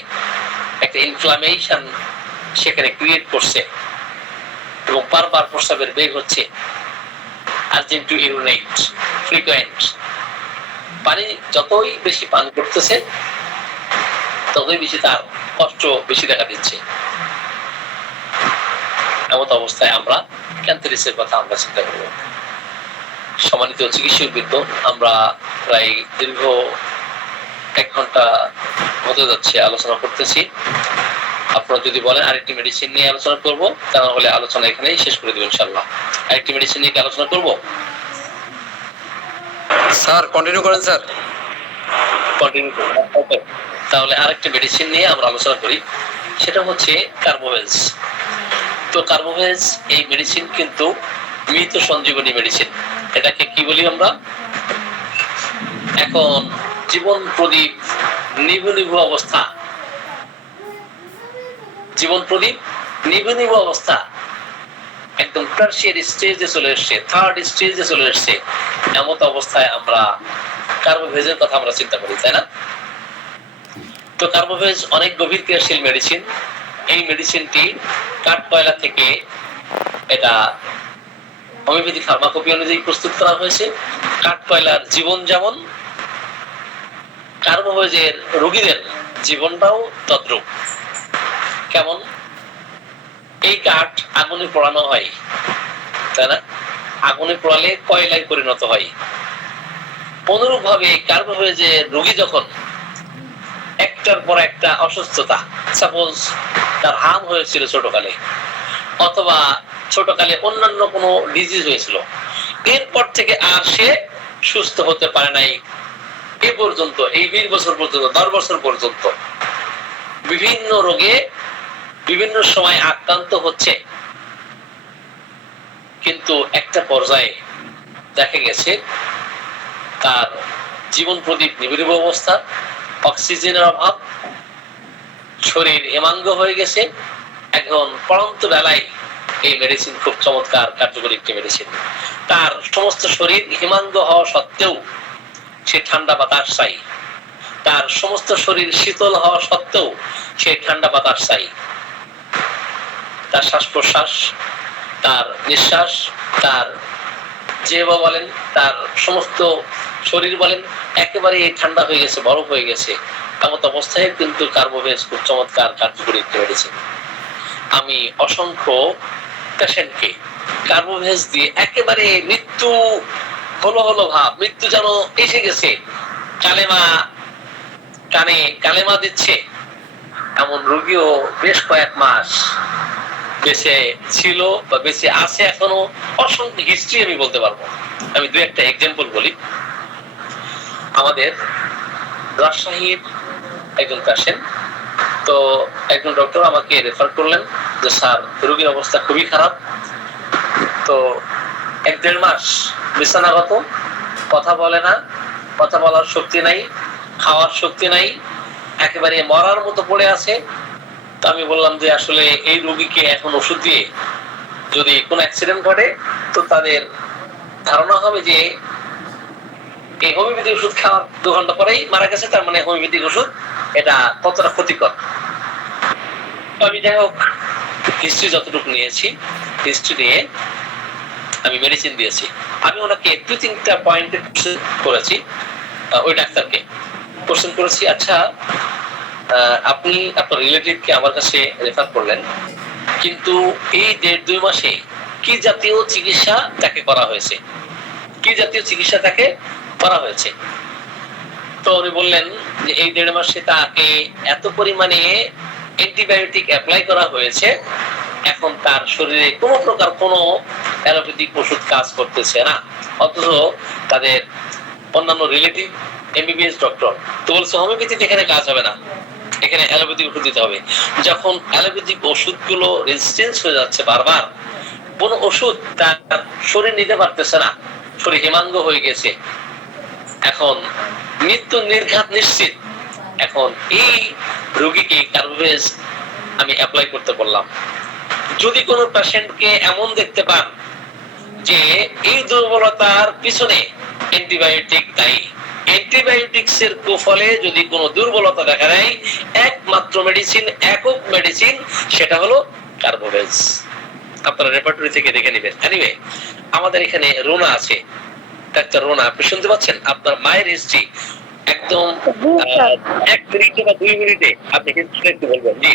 একটা ইনফ্লামেশন সেখানে ক্রিয়েট করছে, এবং বারবার প্রস্রাবের বেগ হচ্ছে, আর্জেন্ট টু ইউরিনেট, ফ্রিকোয়েন্ট, পানি যতই বেশি পান করতেছে ততই বেশি তার কষ্ট বেশি দেখা দিচ্ছে। এমন অবস্থায় আমরা ক্যান্সারিসের কথা আমরা চিন্তা করব। সম্মানিত চিকিৎসকবৃন্দ, আমরা প্রায় দীর্ঘ 1 ঘন্টা হতে যাচ্ছে আলোচনা করতেছি। আপনারা যদি বলেন আরেকটি মেডিসিন নিয়ে আলোচনা করব, তাহলে আলোচনা এখানেই শেষ করে দেব ইনশাআল্লাহ। আরেকটি মেডিসিন নিয়ে আলোচনা করব স্যার, কন্টিনিউ করেন স্যার। কন্টিনিউ করব। তাহলে আরেকটি মেডিসিন নিয়ে আমরা আলোচনা করি, সেটা হচ্ছে কার্বোভেজ। তো কার্বোভেজ এই মেডিসিন কিন্তু মৃত সঞ্জীবনী মেডিসিন। এটাকে কি বলি আমরা? এখন জীবন প্রদীপ নিভু নিভু অবস্থা, জীবন প্রদীপ নিভু নিভু অবস্থা, একদম টারশিয়ারি স্টেজে চলে এসছে, থার্ড স্টেজে চলে এসছে। এমন অবস্থায় আমরা কার্বোভেজের কথা আমরা চিন্তা করি, তাই না? তো কার্বোভেজ অনেক গভীর ক্রিয়াশীল মেডিসিন। এই মেডিসিনটি কাঠকয়লা থেকে এটা হোমিওপ্যাথি ফার্মাকোপি অনুযায়ী প্রস্তুত করা হয়েছে। কাঠকয়লার জীবন যেমন, কার্বোভেজের রোগীদের জীবনটাও তদ্রূপ। কেমন? এই কাঠ আগুনে পোড়ানো হয়, তাই না? আগুনে পোড়ালে কয়লায় পরিণত হয়। অনুরূপ ভাবে কার্বোভেজের রোগী যখন একটার পর একটা অসুস্থতা, সাপোজ তার হাম হয়েছিল ছোটকালে, অথবা ছোটকালে অন্যান্য কোনো ডিজিজ হয়েছিল, এরপর থেকে আর সে সুস্থ হতে পারে নাই এ পর্যন্ত, এই 20 বছর পর্যন্ত, 10 বছর পর্যন্ত বিভিন্ন রোগে বিভিন্ন সময় আক্রান্ত হচ্ছে, কিন্তু একটা পর্যায়ে দেখা গেছে তার জীবন প্রদীপ নিবিড় অবস্থা, অক্সিজেনের অভাব, শরীর হেমাঙ্গ হয়ে গেছে। এখন পড়ন্ত বেলায় এই মেডিসিন খুব চমৎকার কার্যকরী একটি মেডিসিন। তার সমস্ত শরীর হিমাঙ্গ হওয়া সত্ত্বেও সে ঠান্ডা বাতাস চাই, তার সমস্ত শরীর শীতল হওয়া সত্ত্বেও সে ঠান্ডা বাতাস চাই। তার শ্বাস প্রশ্বাস, তার নিঃশ্বাস, তার জিহ্বা বলেন, তার সমস্ত শরীর বলেন একেবারে ঠান্ডা হয়ে গেছে, বরফ হয়ে গেছে। এমন অবস্থায় কিন্তু কার্বোভেজ খুব চমৎকার কার্যকরী একটি মেডিসিন। আমি অসংখ্য পেশেন্টকে কার্বোভেজ দিয়ে একেবারে মৃত্যু হলো হলো ভাব, মৃত্যু যেন এসে গেছে, কালেমা কানে কালেমা দিচ্ছে, এমন রোগীও বেশ কয়েক মাস বেঁচে ছিল বা বেঁচে আছে এখনো। অসংখ্য হিস্ট্রি আমি বলতে পারবো। আমি দু একটা এক্সাম্পল বলি। আমাদের রাজশাহীর একজন পেশেন্ট, তো একজন ডক্টর আমাকে রেফার করলেন যে স্যার রোগীর অবস্থা খুবই খারাপ, তো 1-1.5 মাস বিছানাগত, কথা বলে না, কথা বলার শক্তি নাই, খাওয়ার শক্তি নাই, একেবারে মরার মতো পড়ে আছে। তো আমি বললাম যে আসলে এই রোগীকে এখন ওষুধ দিয়ে যদি কোনো অ্যাক্সিডেন্ট ঘটে তো তাদের ধারণা হবে যে এই হোমিওপ্যাথিক ওষুধ খাওয়ার 2 ঘন্টা পরেই মারা গেছে, তার মানে হোমিওপ্যাথিক ওষুধ এটা কতটা ক্ষতিকর। তো আমি যাই হোক হিস্ট্রি যতটুকু নিয়েছি, হিস্ট্রি নিয়ে আমি মেডিসিন দিয়েছি। আমি ওনাকে 2-3টা পয়েন্টে করেছি, ওই ডাক্তারকে কোশ্চেন করেছি, আচ্ছা আপনি আপনার রিলেটিভকে আমার কাছে রেফার করলেন, কিন্তু এই 1.5-2 মাসে কি জাতীয় চিকিৎসা তাকে করা হয়েছে, কি জাতীয় চিকিৎসা তাকে করা হয়েছে? তো উনি বললেন যে এই 1.5 মাসে তাকে এত পরিমাণে অ্যান্টিবায়োটিক অ্যাপ্লাই করা হয়েছে, এখন তার শরীরে কোনো প্রকার কোনো অ্যালোপ্যাথিক ওষুধ কাজ করতেছে না। অথচ তাদের অন্যান্য রিলেটিভ এমবিবিএস ডক্টর তো বলছে হোমিওপ্যাথিতে এখানে কাজ হবে না, এখানে অ্যালোপ্যাথিক ওষুধ দিতে হবে। যখন অ্যালোপ্যাথিক ওষুধগুলো রেজিস্ট্যান্স হয়ে যাচ্ছে বারবার, কোন ওষুধ তার শরীর নিতে পারতেছে না, শরীর হিমাঙ্গ হয়ে গেছে, এখন মৃত্যু নির্ঘাত নিশ্চিত। এখন এই রোগীকে কার্বোভেজ আমি অ্যাপ্লাই করতে বললাম। যদি কোনো পেশেন্টকে এমন দেখতে পান যে এই দুর্বলতার পিছনে অ্যান্টিবায়োটিক দায়ী, অ্যান্টিবায়োটিক্সের কুফলে যদি কোনো দুর্বলতা দেখা দেয়, একমাত্র মেডিসিন, একক মেডিসিন, সেটা হলো কার্বোভেজ। আপনারা রেপার্টরি থেকে দেখে নেবেন। এনিওয়ে, আমাদের এখানে রোনা আছে, ডাক্তার রোনা, আপনি শুনতে পাচ্ছেন? আপনার মায়ের হিস্ট্রি একদম 1 মিনিটে বা 2 মিনিটে আপনি হিস্ট্রি একটু বলবেন। জি,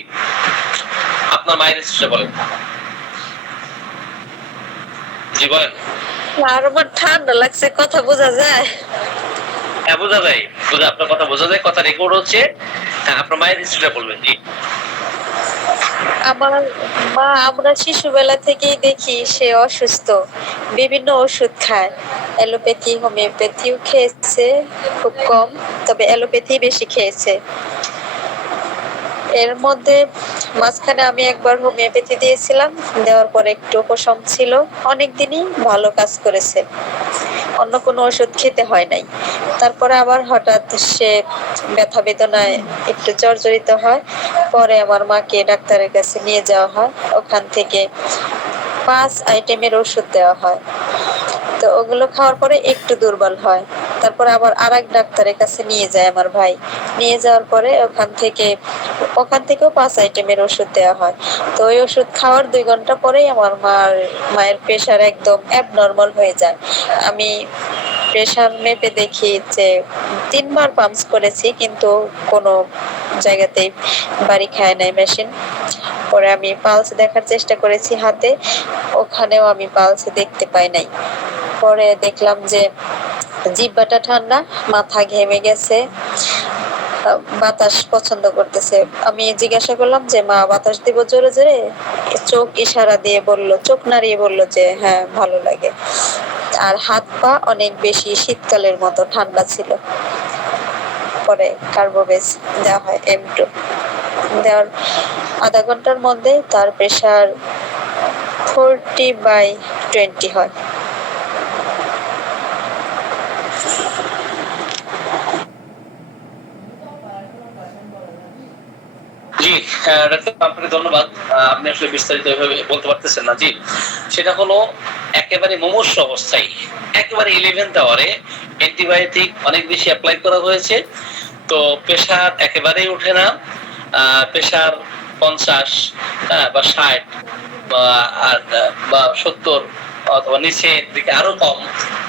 আপনার মায়ের হিস্ট্রি বলেন। জি বলেন। আর আমার ঠান্ডা লাগছে, কথা বোঝা যায়? হ্যাঁ বোঝা যায়, আপনার কথা বোঝা যায়, কথা রেকর্ড হচ্ছে। হ্যাঁ, আপনার মায়ের হিস্ট্রিটা বলবেন। জি। আমার মা, আমরা শিশুবেলা থেকেই দেখি সে অসুস্থ, বিভিন্ন ওষুধ খায়, অ্যালোপ্যাথি হোমিওপ্যাথিও খেয়েছে খুব কম, তবে অ্যালোপ্যাথি বেশি খেয়েছে। এর মধ্যে মাঝখানে আমি একবার হোমিওপ্যাথি দিয়েছিলাম, দেওয়ার পরে একটু উপশম ছিল, অনেকদিনই ভালো কাজ করেছে, অন্য কোনো ওষুধ খেতে হয় নাই। তারপরে আবার হঠাৎ সে ব্যথা বেদনায় একটু জর্জরিত হয়, পরে আমার মাকে ডাক্তারের কাছে নিয়ে যাওয়া হয়, ওখান থেকে 5 আইটেমের ওষুধ দেওয়া হয়। তো ওগুলো খাওয়ার পরে একটু দুর্বল হয়, তারপরে আবার আরেক ডাক্তারের কাছে নিয়ে যায় আমার ভাই, নিয়ে যাওয়ার পরে ওখান থেকেও 5 আইটেমের ওষুধ দেওয়া হয়। তো ওই ওষুধ খাওয়ার 2 ঘন্টা পরেই আমার মায়ের প্রেশার একদম অ্যাবনর্মাল হয়ে যায়। আমি প্রেশার মেপে দেখি যে 3 বার পাম্পস করেছি, কিন্তু কোনো জায়গাতেই বাড়ি খায় নাই মেশিন। পরে আমি পালস দেখার চেষ্টা করেছি হাতে, ওখানেও আমি পালস দেখতে পাই নাই। পরে দেখলাম যে জিহ্বাটা ঠান্ডা, মাথা ঘেমে গেছে, বাতাস পছন্দ করতেছে। আমি জিজ্ঞাসা করলাম যে মা বাতাস দিব জোরে জোরে, চোখ ইশারা দিয়ে বলল, চোখ নাড়িয়ে বলল যে হ্যাঁ ভালো লাগে। আর হাত পা অনেক বেশি শীতকালের মতো ঠান্ডা ছিল। পরে কার্বোভেজ দেওয়া হয় M2, দেওয়ার আধা ঘন্টার মধ্যে তার প্রেশার 40/20 হয়। জি, ডাক্তার আপনাকে ধন্যবাদ। আপনি আসলে বিস্তারিত এভাবে বলতে পারতেছেন না। জি, সেটা হলো একেবারে মুমূর্ষু অবস্থায়, একেবারে 11th আওয়ারে অ্যান্টিবায়োটিক অনেক বেশি এপ্লাই করা হয়েছে। তো প্রেশার একেবারেই ওঠে না। প্রেশার 50 বা 60 বা আর বা 70 অথবা নিচের দিকে আরো কম,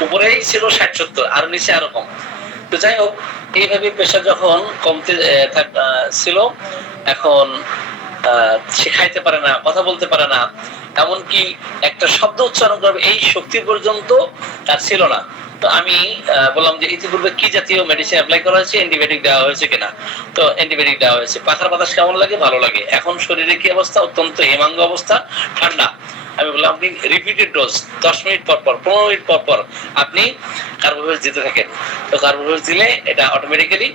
উপরেই ছিল 60-70, আর নিচে আরো কম। তো যাই হোক, এইভাবে প্রেশার যখন কমতে ছিল, এখন সে খাইতে পারে না, কথা বলতে পারে না, এমনকি একটা শব্দ উচ্চারণ করবে এই শক্তি পর্যন্ত তার ছিল না। তো আমি বললাম যে ইতিপূর্বে কি জাতীয় মেডিসিন অ্যাপ্লাই করা হয়েছে, অ্যান্টিবায়োটিক দেওয়া হয়েছে কিনা। তো অ্যান্টিবায়োটিক দেওয়া হয়েছে। পাখার বাতাস কেমন লাগে? ভালো লাগে। এখন শরীরে কি অবস্থা? অত্যন্ত হেমাঙ্গ অবস্থা, ঠান্ডা। আমি বললাম আপনি রিপিটেড ডোজ 10 মিনিট পর পর, 15 মিনিট পর পর আপনি কার্বোভেজ দিতে থাকেন। তো কার্বোভেজ দিলে এটা অটোমেটিক্যালি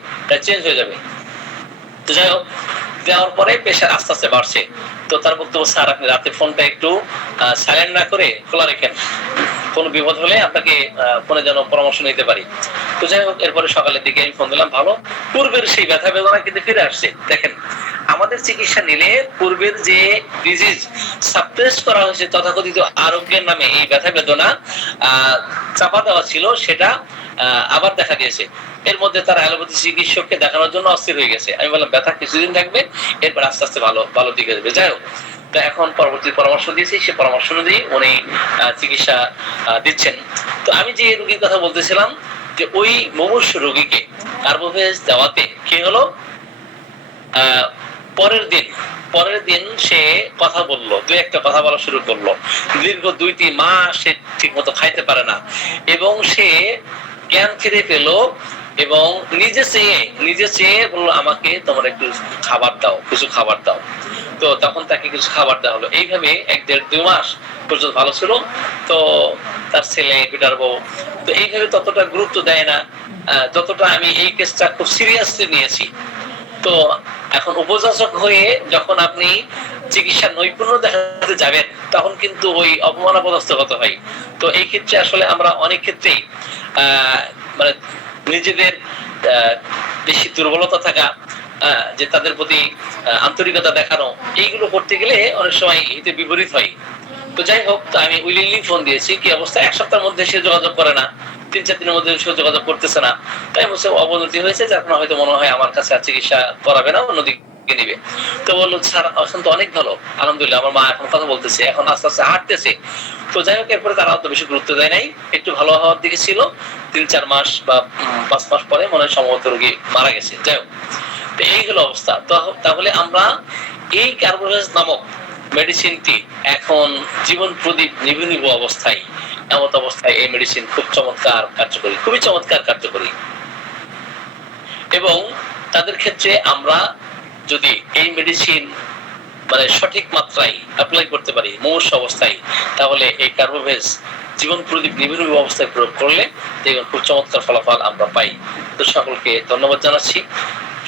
চেঞ্জ হয়ে যাবে। তো যাই হোক, দেওয়ার পরে প্রেশার আস্তে আস্তে বাড়ছে। তো তার বক্তব্য, স্যার আপনি রাতে ফোনটা একটু সাইলেন্ট না করে খোলা রেখেন, কোন বিপদ হলে আপনাকে ফোনে যেন পরামর্শ নিতে পারি। তো যাই হোক, এরপরে সকালের দিকে আমি ফোন দিলাম, ভালো, পূর্বের সেই ব্যথা বেদনা কিন্তু ফিরে আসছে। দেখেন, আমাদের চিকিৎসা নিলে পূর্বের যে ডিজিজ সাপ্রেস করা হয়েছে তথাকথিত আরোগ্যের নামে, এই ব্যথা বেদনা চাপা দেওয়া ছিল, সেটা আবার দেখা দিয়েছে। এর মধ্যে তারা অ্যালোপ্যাথি চিকিৎসককে দেখানোর জন্য অস্থির হয়ে গেছে। আমি বললাম ব্যথা কিছুদিন থাকবে, এরপর আস্তে আস্তে ভালো ভালো দিকে যাবে। যাই হোক, তো এখন পরবর্তী পরামর্শ দিয়েছি, সে পরামর্শ অনুযায়ী উনি চিকিৎসা দিচ্ছেন। তো আমি যে রোগীর কথা বলতেছিলাম, যে ওই মুমূর্ষু রোগীকে কার্বোভেজ দেওয়াতে কি হলো, পরের দিন সে কথা বললো, দু একটা কথা বলা শুরু করলো। দীর্ঘ 2-3 মাস সে ঠিক মতো খাইতে পারে না, এবং সে জ্ঞান ফিরে পেল, এবং নিজে চেয়ে বললো আমাকে তোমার একটু খাবার দাও, কিছু খাবার দাও। তো তখন তাকে কিছু খাবার দেওয়া হলো। এইভাবে 1-1.5-2 মাস পর্যন্ত ভালো ছিল। তো তার ছেলে, পিটার বউ, তো এইভাবে ততটা গুরুত্ব দেয় না যতটা আমি এই কেসটা খুব সিরিয়াসলি নিয়েছি। তো এখন উপযাচক হয়ে যখন আপনি চিকিৎসা নৈপুণ্য দেখাতে যাবেন, তখন কিন্তু ওই অপমানপদস্থ হয়। তো এই ক্ষেত্রে আসলে আমরা অনেক ক্ষেত্রেই মানে নিজেদের বেশি দুর্বলতা থাকা, যে তাদের প্রতি আন্তরিকতা দেখানো, এইগুলো করতে গেলে অনেক সময় এতে বিপরীত হয়। তো যাই হোক, তো আমি উইলিংলি ফোন দিয়েছি, কি অবস্থা? 1 সপ্তাহের মধ্যে সে যোগাযোগ করে না, 3-4 দিনের মধ্যে সে যোগাযোগ করতেছে না। তাই বলছে অবনতি হয়েছে, যার কারণে হয়তো মনে হয় আমার কাছে আর চিকিৎসা করাবে না, অন্যদিকে নিবে। তো বললো স্যার এখন তো অনেক ভালো, আলহামদুলিল্লাহ, আমার মা এখন কথা বলতেছে, এখন আস্তে আস্তে হাঁটতেছে। তো যাই হোক, এরপরে তারা অত বেশি গুরুত্ব দেয় নাই, একটু ভালো হওয়ার দিকে ছিল। 3-4 মাস বা 5 মাস পরে মনে হয় সম্ভবত রোগী মারা গেছে। যাই হোক, তো এই হলো অবস্থা। তাহলে আমরা এই কার্বোভেজ নামক মেডিসিনটি এখন জীবন প্রদীপ নিভু নিভু অবস্থায়, এমত অবস্থায় এই মেডিসিন খুব চমৎকার কার্যকরী, খুবই চমৎকার কার্যকরী। এবং তাদের ক্ষেত্রে আমরা যদি এই মেডিসিন মানে সঠিক মাত্রায় অ্যাপ্লাই করতে পারি মুমূর্ষু অবস্থায়, তাহলে এই কার্বোভেজ জীবন প্রদীপ নিভু নিভু অবস্থায় প্রয়োগ করলে দেখুন খুব চমৎকার ফলাফল আমরা পাই। তো সকলকে ধন্যবাদ জানাচ্ছি।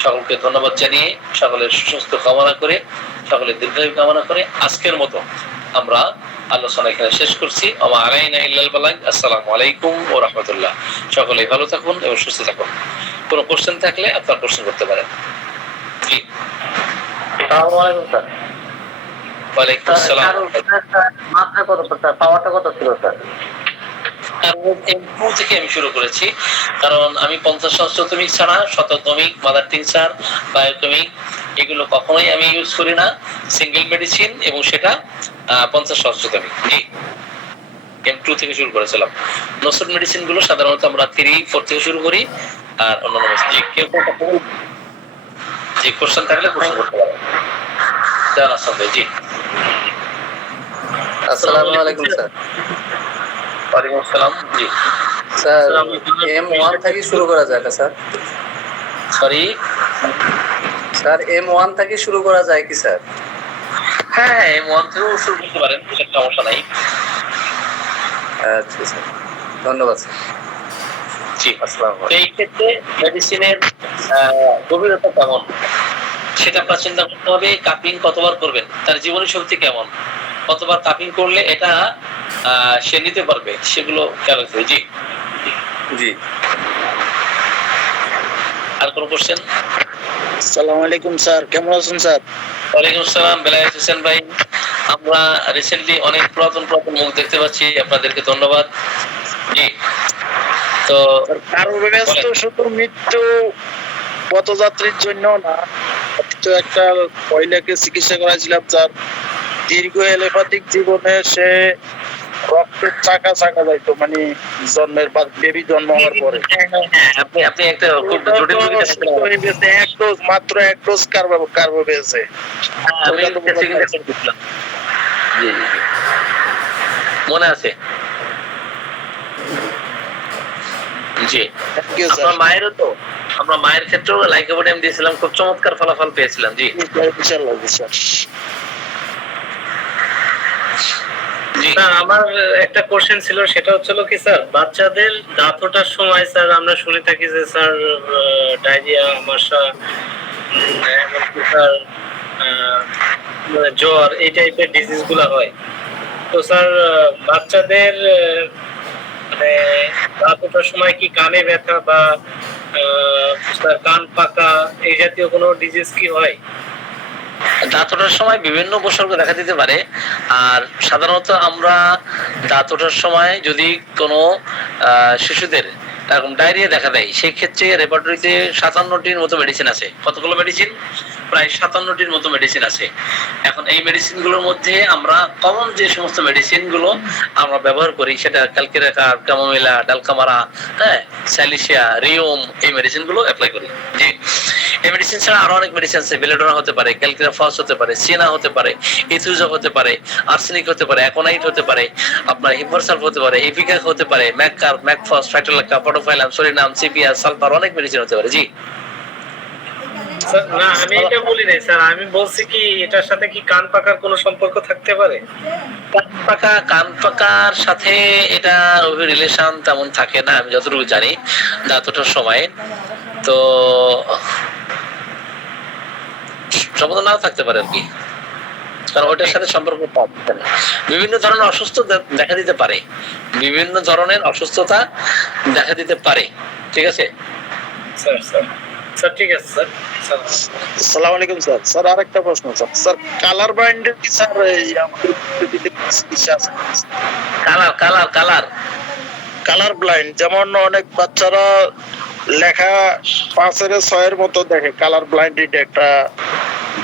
সকলকে ধন্যবাদ জানিয়ে সকলের সুস্বাস্থ্য কামনা করে, সকলের দীর্ঘায়ু কামনা করে আজকের মতো আমরা আলোচনা এখানে শেষ করছি। ওয়া আলাইনা ইল্লাল বালাগ। আসসালামু আলাইকুম ওয়া রাহমাতুল্লাহ। সকলেই ভালো থাকুন এবং সুস্থ থাকুন। কোনো কোশ্চেন থাকলে আপনারা প্রশ্ন করতে পারেন। জি, আসসালামু আলাইকুম স্যার। ওয়ালাইকুম আসসালাম। মাত্রা কত স্যার? পাওয়ারটা কত ছিল স্যার? M2 থেকে আমি শুরু করেছি, কারণ আমি 50 ষষ্ঠতমিক ছাড়া শততমিক, মাদার টিংচার, বায়োটমিক এগুলো কখনোই আমি ইউজ করি না। সিঙ্গেল মেডিসিন, এবং সেটা 50 ষষ্ঠতমিক। জি, M2 থেকে শুরু করেছিলাম। নসল মেডিসিন গুলো সাধারণত আমরা 3-4 থেকে শুরু করি, আর অন্যান্য জি কেউ জি কোশ্চেন থাকলে প্রশ্ন করতে পারেন। জানা সন্দেহ। জি, আসসালামু আলাইকুম স্যার। ওয়ালাইকুম আসসালাম। জি স্যার M1 থেকে শুরু করা যায় না স্যার? সরি স্যার M1 থেকে শুরু করা যায় কি স্যার? হ্যাঁ, M1 থেকেও শুরু করতে পারেন, কোনো সমস্যা নাই। আচ্ছা স্যার, ধন্যবাদ স্যার। জি, আসসালামু তো আলাইকুম। এই ক্ষেত্রে মেডিসিনের গভীরতা কেমন সেটা আপনার চিন্তা করতে হবে। কাপিং কতবার করবেন, তার জীবনী শক্তি কেমন, কতবার কাপিং করলে এটা সে নিতে পারবে, সেগুলো খেয়াল রাখতে হবে। জি জি, আর কোনো কোশ্চেন? আসসালামু আলাইকুম স্যার, কেমন আছেন স্যার? ওয়ালাইকুম আসসালাম বেলায়েত হোসেন ভাই। আমরা রিসেন্টলি অনেক পুরাতন পুরাতন মুখ দেখতে পাচ্ছি, আপনাদেরকে ধন্যবাদ। জি, তো কারো ব্যস্ত শুধু মৃত্যু পথযাত্রীর জন্য না, তো একটা মহিলাকে চিকিৎসা করাছিলাম যার দীর্ঘ এলোপ্যাথিক জীবনে সে রক্তের চাকা চাকা যাইতো, মানে জন্মের বা বেবি জন্ম হওয়ার পরে আপনি আপনি একটা খুব জটিল রোগী দেখাচ্ছেন। এক ডোজ, মাত্র এক ডোজ কার্বো পেয়েছে। আমি second attempt দিছিলাম। জি, জি, জি। মনে আছে? জি, Thank you, sir. আপনার মায়েরও তো, আমরা মায়ের ক্ষেত্রেও লাইকোপোডিয়াম দিয়েছিলাম, খুব চমৎকার ফলাফল পেয়েছিলাম। জি, ইনশাআল্লাহ, স্যার। জি। না, আমার একটা কোশ্চেন ছিল, সেটা হচ্ছিল কি স্যার, বাচ্চাদের দাঁত ওঠার সময় স্যার আমরা শুনে থাকি যে স্যার ডায়রিয়া, আমাশা, এমনকি স্যার মানে জ্বর, এই টাইপের ডিজিজ গুলা হয়। তো স্যার বাচ্চাদের মানে দাঁত ওঠার সময় কি কানে ব্যথা বা স্যার কান পাকা এই জাতীয় কোনো ডিজিজ কি হয়? দাঁত ওঠার সময় বিভিন্ন উপসর্গ দেখা দিতে পারে। আর সাধারণত আমরা দাঁত ওঠার সময় যদি কোনো শিশুদের এরকম ডায়রিয়া দেখা দেয়, সেই ক্ষেত্রে রেপার্টরিতে 57টির মতো মেডিসিন আছে। কতগুলো মেডিসিন? প্রায় 57টির মতো মেডিসিন আছে। এখন এই মেডিসিনগুলোর মধ্যে আমরা কমন যে সমস্ত মেডিসিনগুলো আমরা ব্যবহার করি, সেটা ক্যালকিরেকার, ক্যামোমিলা, ডালকামারা, হ্যাঁ, স্যালিসিয়া, রিওম, এই মেডিসিনগুলো অ্যাপ্লাই করি। জি, এই মেডিসিন ছাড়া আরো অনেক মেডিসিন আছে। বেলেডোনা হতে পারে, ক্যালকিরাফস হতে পারে, সিনা হতে পারে, ইথুজা হতে পারে, আর্সেনিক হতে পারে, অ্যাকোনাইট হতে পারে, আপনার হিপোরসালফ হতে পারে, ইপিকাক হতে পারে, ম্যাককার, ম্যাকফস, ফাইটোলাক্কা, পটোফাইলাম, সোলিনাম, সিপিয়াস, সালফার, অনেক মেডিসিন হতে পারে। জি, স্যার না, আমি এটা বলি নাই স্যার, আমি বলছি কি এটার সাথে কি কান পাকার কোনো সম্পর্ক থাকতে পারে? কান পাকার সাথে এটা রিলেশন তেমন থাকে না, আমি যতটুকু জানি দাঁত ওঠার সময়। তো সম্ভবত নাও থাকতে পারে আর কি, কারণ ওইটার সাথে সম্পর্ক থাকে না। বিভিন্ন ধরনের অসুস্থতা দেখা দিতে পারে, বিভিন্ন ধরনের অসুস্থতা দেখা দিতে পারে। ঠিক আছে স্যার স্যার স্যার ঠিক আছে স্যার। আসসালামু আলাইকুম স্যার। স্যার আরেকটা প্রশ্ন স্যার, স্যার কালার ব্লাইন্ডের কি স্যার এই আমাদের পৃথিবীতে চিকিৎসা আছে? Colour colour colour colour blind, যেমন অনেক বাচ্চারা লেখা 5-6 মতো দেখে, কালার ব্লাইন্ড এটা একটা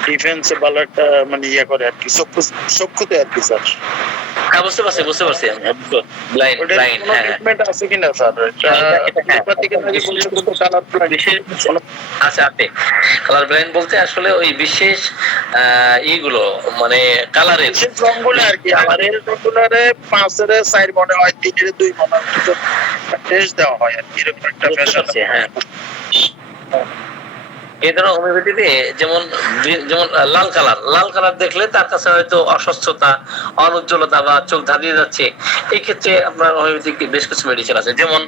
ডিফেন্সে ভালো একটা মানে ইয়ে করে আর কি, চক্ষুতে আর কি স্যার। হ্যাঁ, বুঝতে পারছি বুঝতে পারছি। ব্লাইন্ড ওটার ব্লাইন্ড, কোনো হ্যাঁ। ট্রিটমেন্ট আছে কিনা স্যার? আচ্ছা, আপনি কালার ব্লাইন্ড বলতে আসলে ওই বিশেষ ইগুলো মানে কালারের বিশেষ রঙগুলো আর কি, আমাদের রঙগুলোরে 5-4 মনে হয়, 3-2 মনে হয় টেস্ট দেওয়া হয় আর কি, এরকম একটা ফ্যাশন। হ্যাঁ, এই ধরনের হোমিওপ্যাথিতে যেমন যেমন লাল কালার দেখলে তার কাছে হয়তো অসুস্থতা, অনুজ্জ্বলতা বা চোখ ধাঁধিয়ে যাচ্ছে, এই ক্ষেত্রে আপনার হোমিওপ্যাথিক বেশ কিছু মেডিসিন আছে। যেমন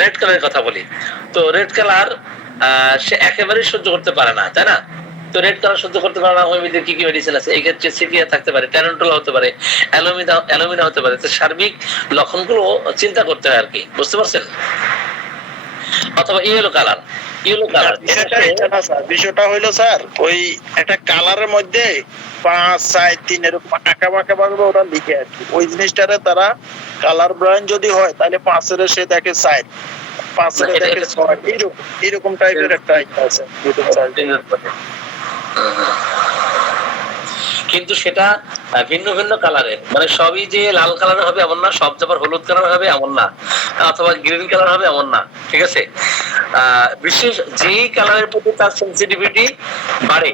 রেড কালারের কথা বলি, তো রেড কালার সে একেবারেই সহ্য করতে পারে না, তাই না? তো রেড কালার সহ্য করতে পারে না, হোমিওপ্যাথির কি কি মেডিসিন আছে? এই ক্ষেত্রে সিপিয়া থাকতে পারে, ট্যারেন্টোলা হতে পারে, অ্যালুমিনা হতে পারে। তো সার্বিক লক্ষণগুলো চিন্তা করতে হয় আর কি, বুঝতে পারছেন? অথবা ইয়েলো কালার বিষয়টা হইলো স্যার, ওই একটা কালারের মধ্যে 5-4-3 এরকম আঁকা বাঁকা ভাবে ওরা লিখে আর কি, ওই জিনিসটারে তারা কালার ব্লাইন্ড যদি হয় তাহলে 5-এর সে দেখে 4, 5-এর দেখে 6, এরকম টাইপের একটা আছে। কিন্তু সেটা ভিন্ন ভিন্ন কালারের, মানে সবই যে লাল কালার হবে এমন না, সব যাবার হলুদ কালার হবে এমন না, অথবা গ্রিন কালার হবে এমন না। ঠিক আছে, বিশেষ যেই কালারের প্রতি তার সেন্সিটিভিটি বাড়ে,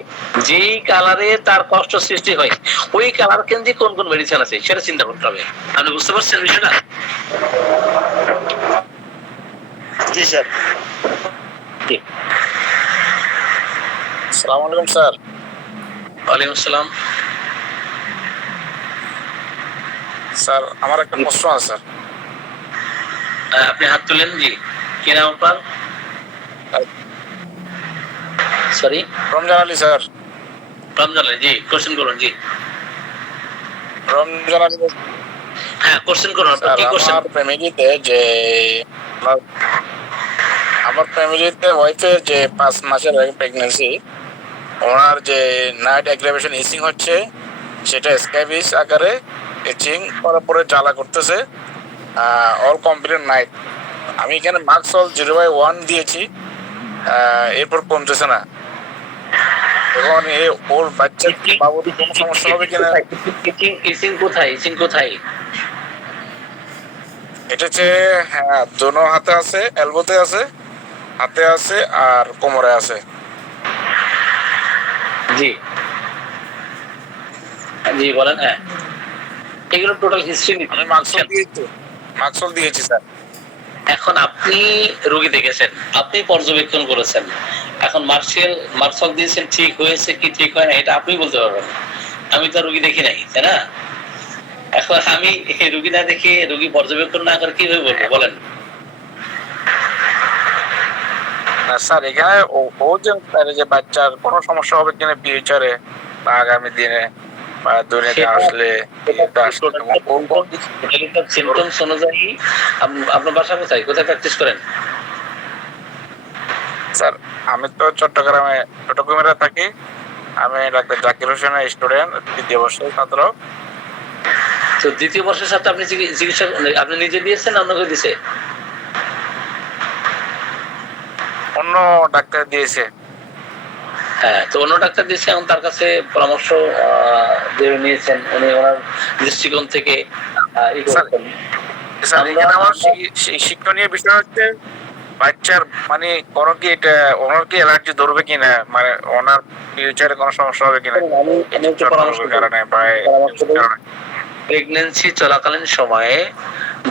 যেই কালারে তার কষ্ট সৃষ্টি হয়, ওই কালার কেন্দ্রিক কোন কোন মেডিসিন আছে সেটা চিন্তা করতে হবে। আপনি বুঝতে পারছেন বিষয়টা? জি স্যার। জি, আসসালামু আলাইকুম স্যার। ওয়ালাইকুম আসসালাম। স্যার আমার একটা প্রশ্ন আছে স্যার। আপনি হাত তুলেন। জি, কি নাম আপনার? Sorry, Ramzan Ali sir. রমজান আলী। জি, কোশ্চেন করুন। জি, রমজান আলী। হ্যাঁ, কোশ্চেন করুন। আপনার কি কোশ্চেন? আমার ফ্যামিলিতে ওয়াইফের যে 5 মাসের প্রেগন্যান্সি, ওনার যে নাইট অ্যাগ্রাভেশন ইচিং হচ্ছে সেটা স্ক্যাবিস আকারে ইচিং করার পরে জ্বালা করতেছে, অল কমপ্লিট নাইট। আমি এখানে মার্কসল 0/1 দিয়েছি, এরপর কমতেছে না। এখন ওর বাচ্চার বাবদ কোনো সমস্যা হবে কিনা। ইচিং কোথায়, ইচিং কোথায়? এটা হচ্ছে হ্যাঁ, দোনো হাতে আছে, এলবোতে আছে, হাতে আছে আর কোমরে আছে। জি জি বলেন। হ্যাঁ, এগুলো টোটাল হিস্ট্রি। আমি মার্কসল দিয়েছি স্যার। এখন আপনি রোগী দেখেছেন, আপনি পর্যবেক্ষণ করেছেন, এখন মার্কসল দিয়েছেন, ঠিক হয়েছে কি ঠিক হয় না এটা আপনি বলতে পারবেন। আমি তো রোগী দেখি নাই, তাই না? এখন আমি রোগী না দেখে, রোগী পর্যবেক্ষণ না করে কিভাবে বলবো বলেন? না স্যার, এখানে ও যে বাচ্চার কোনো সমস্যা হবে কিনা ফিউচারে বা আগামী দিনে বা দুনিয়াতে আসলে সিমটমস অনুযায়ী। আপনার বাসা কোথায়, কোথায় প্র্যাকটিস করেন? স্যার আমি তো চট্টগ্রামে থাকি। আমি ডাক্তার জাকির হোসেনের স্টুডেন্ট, 2য় বর্ষের ছাত্র। তো 2য় বর্ষের ছাত্র, আপনি চিকিৎসা আপনি নিজে দিয়েছেন না অন্য কেউ দিয়েছে? অন্য ডাক্তার দিয়েছে। হ্যাঁ, তো অন্য ডাক্তার দিয়েছে, এখন তার কাছে পরামর্শ নিয়েছেন, উনি ওনার দৃষ্টিকোণ থেকে আমার শিক্ষণীয় বিষয় হচ্ছে বাচ্চার মানে কোনো কি এটা ওনার কি অ্যালার্জি ধরবে কিনা, মানে ওনার ফিউচারে কোনো সমস্যা হবে কিনা কারণে বা প্রেগন্যান্সি চলাকালীন সময়ে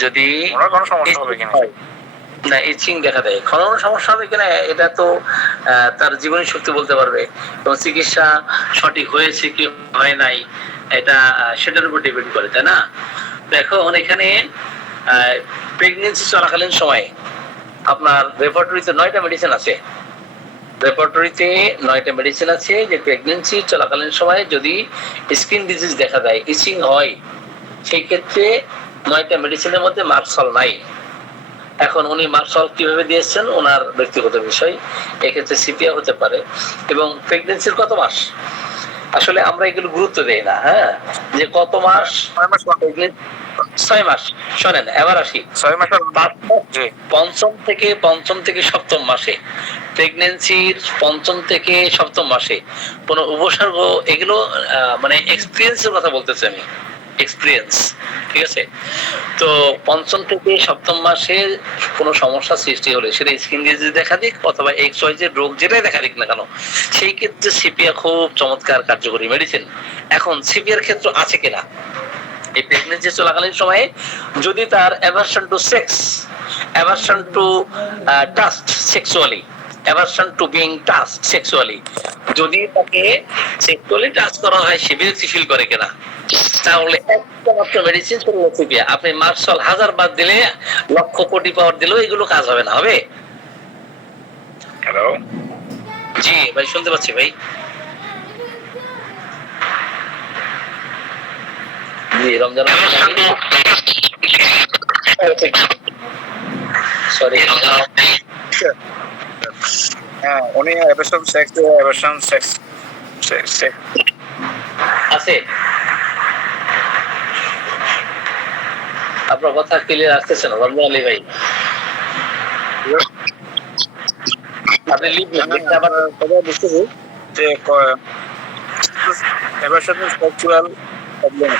যদি ওনার কোনো সমস্যা হবে কিনা না ইচিং দেখা দেয়, কোনো সমস্যা হবে কিনা এটা তো তার জীবনী শক্তি বলতে পারবে, এবং চিকিৎসা সঠিক হয়েছে কি হয় নাই এটা সেটার উপর ডিপেন্ড করে, তাই না? দেখো এখানে প্রেগন্যান্সি চলাকালীন সময়ে আপনার রেপার্টরিতে 9টা মেডিসিন আছে। রেপার্টরিতে 9টা মেডিসিন আছে যে প্রেগন্যান্সি চলাকালীন সময়ে যদি স্কিন ডিজিজ দেখা দেয়, ইচিং হয়, সেই ক্ষেত্রে 9টা মেডিসিনের মধ্যে মার্কসল নাই। এখন উনি মার্কসল কিভাবে দিয়েছেন ওনার ব্যক্তিগত বিষয়, এক্ষেত্রে সিপিয়া হতে পারে। এবং প্রেগন্যান্সির কত মাস, আসলে আমরা এগুলো গুরুত্ব দেই না। হ্যাঁ, যে কত মাস, 6 মাস। শোনেন, এবার আসি 6 মাস পঞ্চম থেকে সপ্তম মাসে, প্রেগন্যান্সির 5ম থেকে 7ম মাসে কোন উপসর্গ, এগুলো মানে এক্সপিরিয়েন্সের কথা বলতেছি আমি, এক্সপিরিয়েন্স, ঠিক আছে? তো 5ম থেকে 7ম মাসে কোনো সমস্যা সৃষ্টি হলে, সেটা স্কিন ডিজিজ দেখা দিক অথবা XYZ রোগ যেটাই দেখা দিক না কেন, সেই ক্ষেত্রে সিপিআর খুব চমৎকার কার্যকরী মেডিসিন। এখন সিপিআর ক্ষেত্র আছে কিনা এই প্রেগন্যান্সি চলাকালীন সময়ে, যদি তার aversion to sex, aversion to touched sexually, aversion to being touched sexually, যদি তাকে সেক্সুয়ালি টাচ করা হয় সে বিরক্তি ফিল করে কিনা, তাহলে একটা মাত্র মেডিসিন সিপিয়া। আপনি মার্কসল 1000 বার দিলে, লক্ষ কোটি পাওয়ার দিলেও এগুলো কাজ হবে না। হবে? হ্যালো জি ভাই, শুনতে পাচ্ছি ভাই। জি, রমজান সরি, হ্যাঁ, উনি অ্যাভারশন সেক্স আছে? আপনার কথা ক্লিয়ার আসতেছে না রমজান আলী ভাই। আপনি লিখবেন, আবার কথা বুঝতেছি যে অ্যাভারশন সেক্সুয়াল প্রবলেম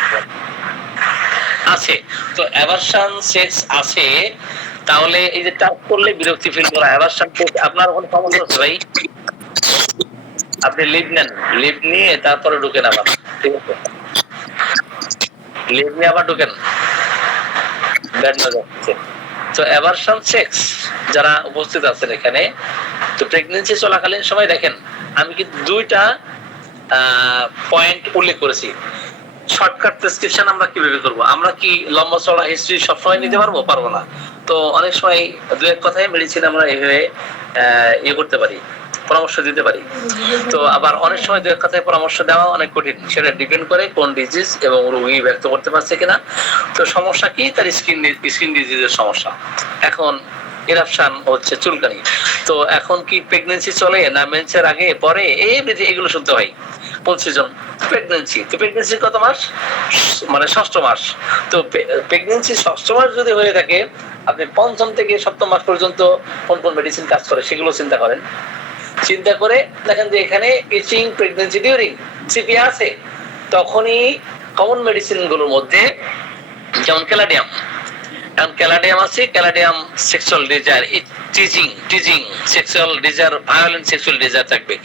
আছে। তো অ্যাভারশন সেক্স আছে, তাহলে এই যে টাচ করলে বিরক্তি ফিল করা, অ্যাভারশন সেক্স আপনার কোনো সমস্যা আছে ভাই? আপনি লিভ নেন, লিভ নিয়ে তারপরে ঢুকেন আবার, ঠিক আছে? লিভ নিয়ে আবার ঢুকেন, ব্যাড নজর হচ্ছে। তো অ্যাভারশন সেক্স যারা উপস্থিত আছেন এখানে, তো প্রেগন্যান্সি চলাকালীন সময় দেখেন, আমি কিন্তু 2টা পয়েন্ট উল্লেখ করেছি। শর্টকাট প্রেসক্রিপশন আমরা কিভাবে করব? আমরা কি লম্বা চড়া হিস্ট্রি সবসময় নিতে পারবো না। তো অনেক সময় 2-1 কথায় মেডিসিন আমরা এইভাবে করতে পারি, পরামর্শ দিতে পারি। তো আবার অনেক সময় 2-1 কথায় পরামর্শ দেওয়া অনেক কঠিন, সেটা ডিপেন্ড করে কোন ডিজিজ এবং রোগী ব্যক্ত করতে পারছে কিনা। তো সমস্যা কি? তার স্কিন ডিজিজের সমস্যা। এখন ইরাপশন হচ্ছে চুলকানি। তো এখন কি প্রেগন্যান্সি চলে না মেন্সের আগে পরে, এগুলো শুনতে হয়। কোন সিজন? প্রেগন্যান্সি। তো প্রেগন্যান্সি কত মাস? মানে ষষ্ঠ মাস। তো প্রেগন্যান্সি ষষ্ঠ মাস যদি হয়ে থাকে, আপনি পঞ্চম থেকে সপ্তম মাস পর্যন্ত কোন কোন মেডিসিন কাজ করে সেগুলো চিন্তা করেন। চিন্তা করে দেখেন যে এখানে ইচিং প্রেগন্যান্সি ডিউরিং সিপিয়া আছে, তখনই কমন মেডিসিন গুলোর মধ্যে যেমন ক্যালাডিয়াম, এখন ক্যালাডিয়াম আছে, caladium sexual desire, teasing sexual desire, violent sexual desire থাকবে।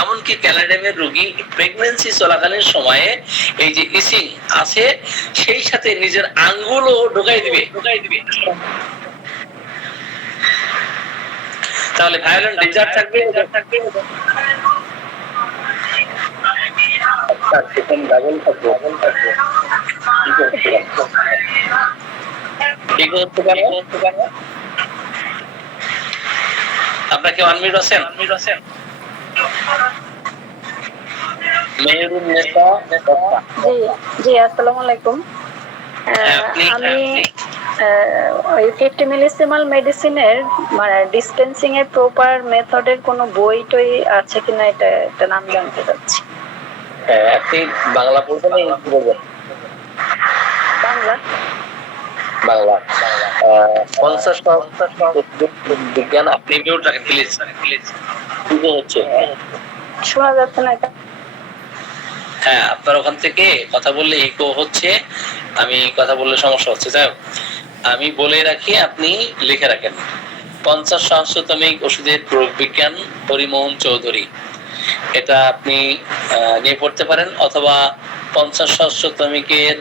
এমনকি ক্যালাডিয়ামের রোগী প্রেগন্যান্সি চলাকালীন সময়ে এই যে ইচিং আছে সেই সাথে নিজের আঙ্গুলও ঢোকাই দিবে। তাহলে ভায়োলেন্ট ডিজায়ার থাকবে। আপনাকে আনমিউট আছেন? মেহেরুন্নেসা। জি জি, আসসালামু আলাইকুম। আমি ওই 50 মিলিসিমাল মেডিসিনের মানে ডিসপেন্সিং এর প্রপার মেথডের কোনো বই টই আছে কিনা এটা নাম জানতে চাচ্ছি। হ্যাঁ, আপনি বাংলা পড়বেন না ইংরেজি পড়বেন? বাংলা। 50 বিজ্ঞান। আপনি মিউট রাখেন প্লিজ। হচ্ছে শোনা যাচ্ছে না এটা? হ্যাঁ, আপনার ওখান থেকে কথা বললে ইকো হচ্ছে, আমি কথা বললে সমস্যা হচ্ছে। যাই হোক, আমি বলে রাখি, আপনি লিখে রাখেন 50 সহস্রতমিক ওষুধের প্রয়োগ বিজ্ঞান, হরিমোহন চৌধুরী। এটা আপনি নিয়ে পড়তে পারেন, অথবা 50 সহস্রতমিকের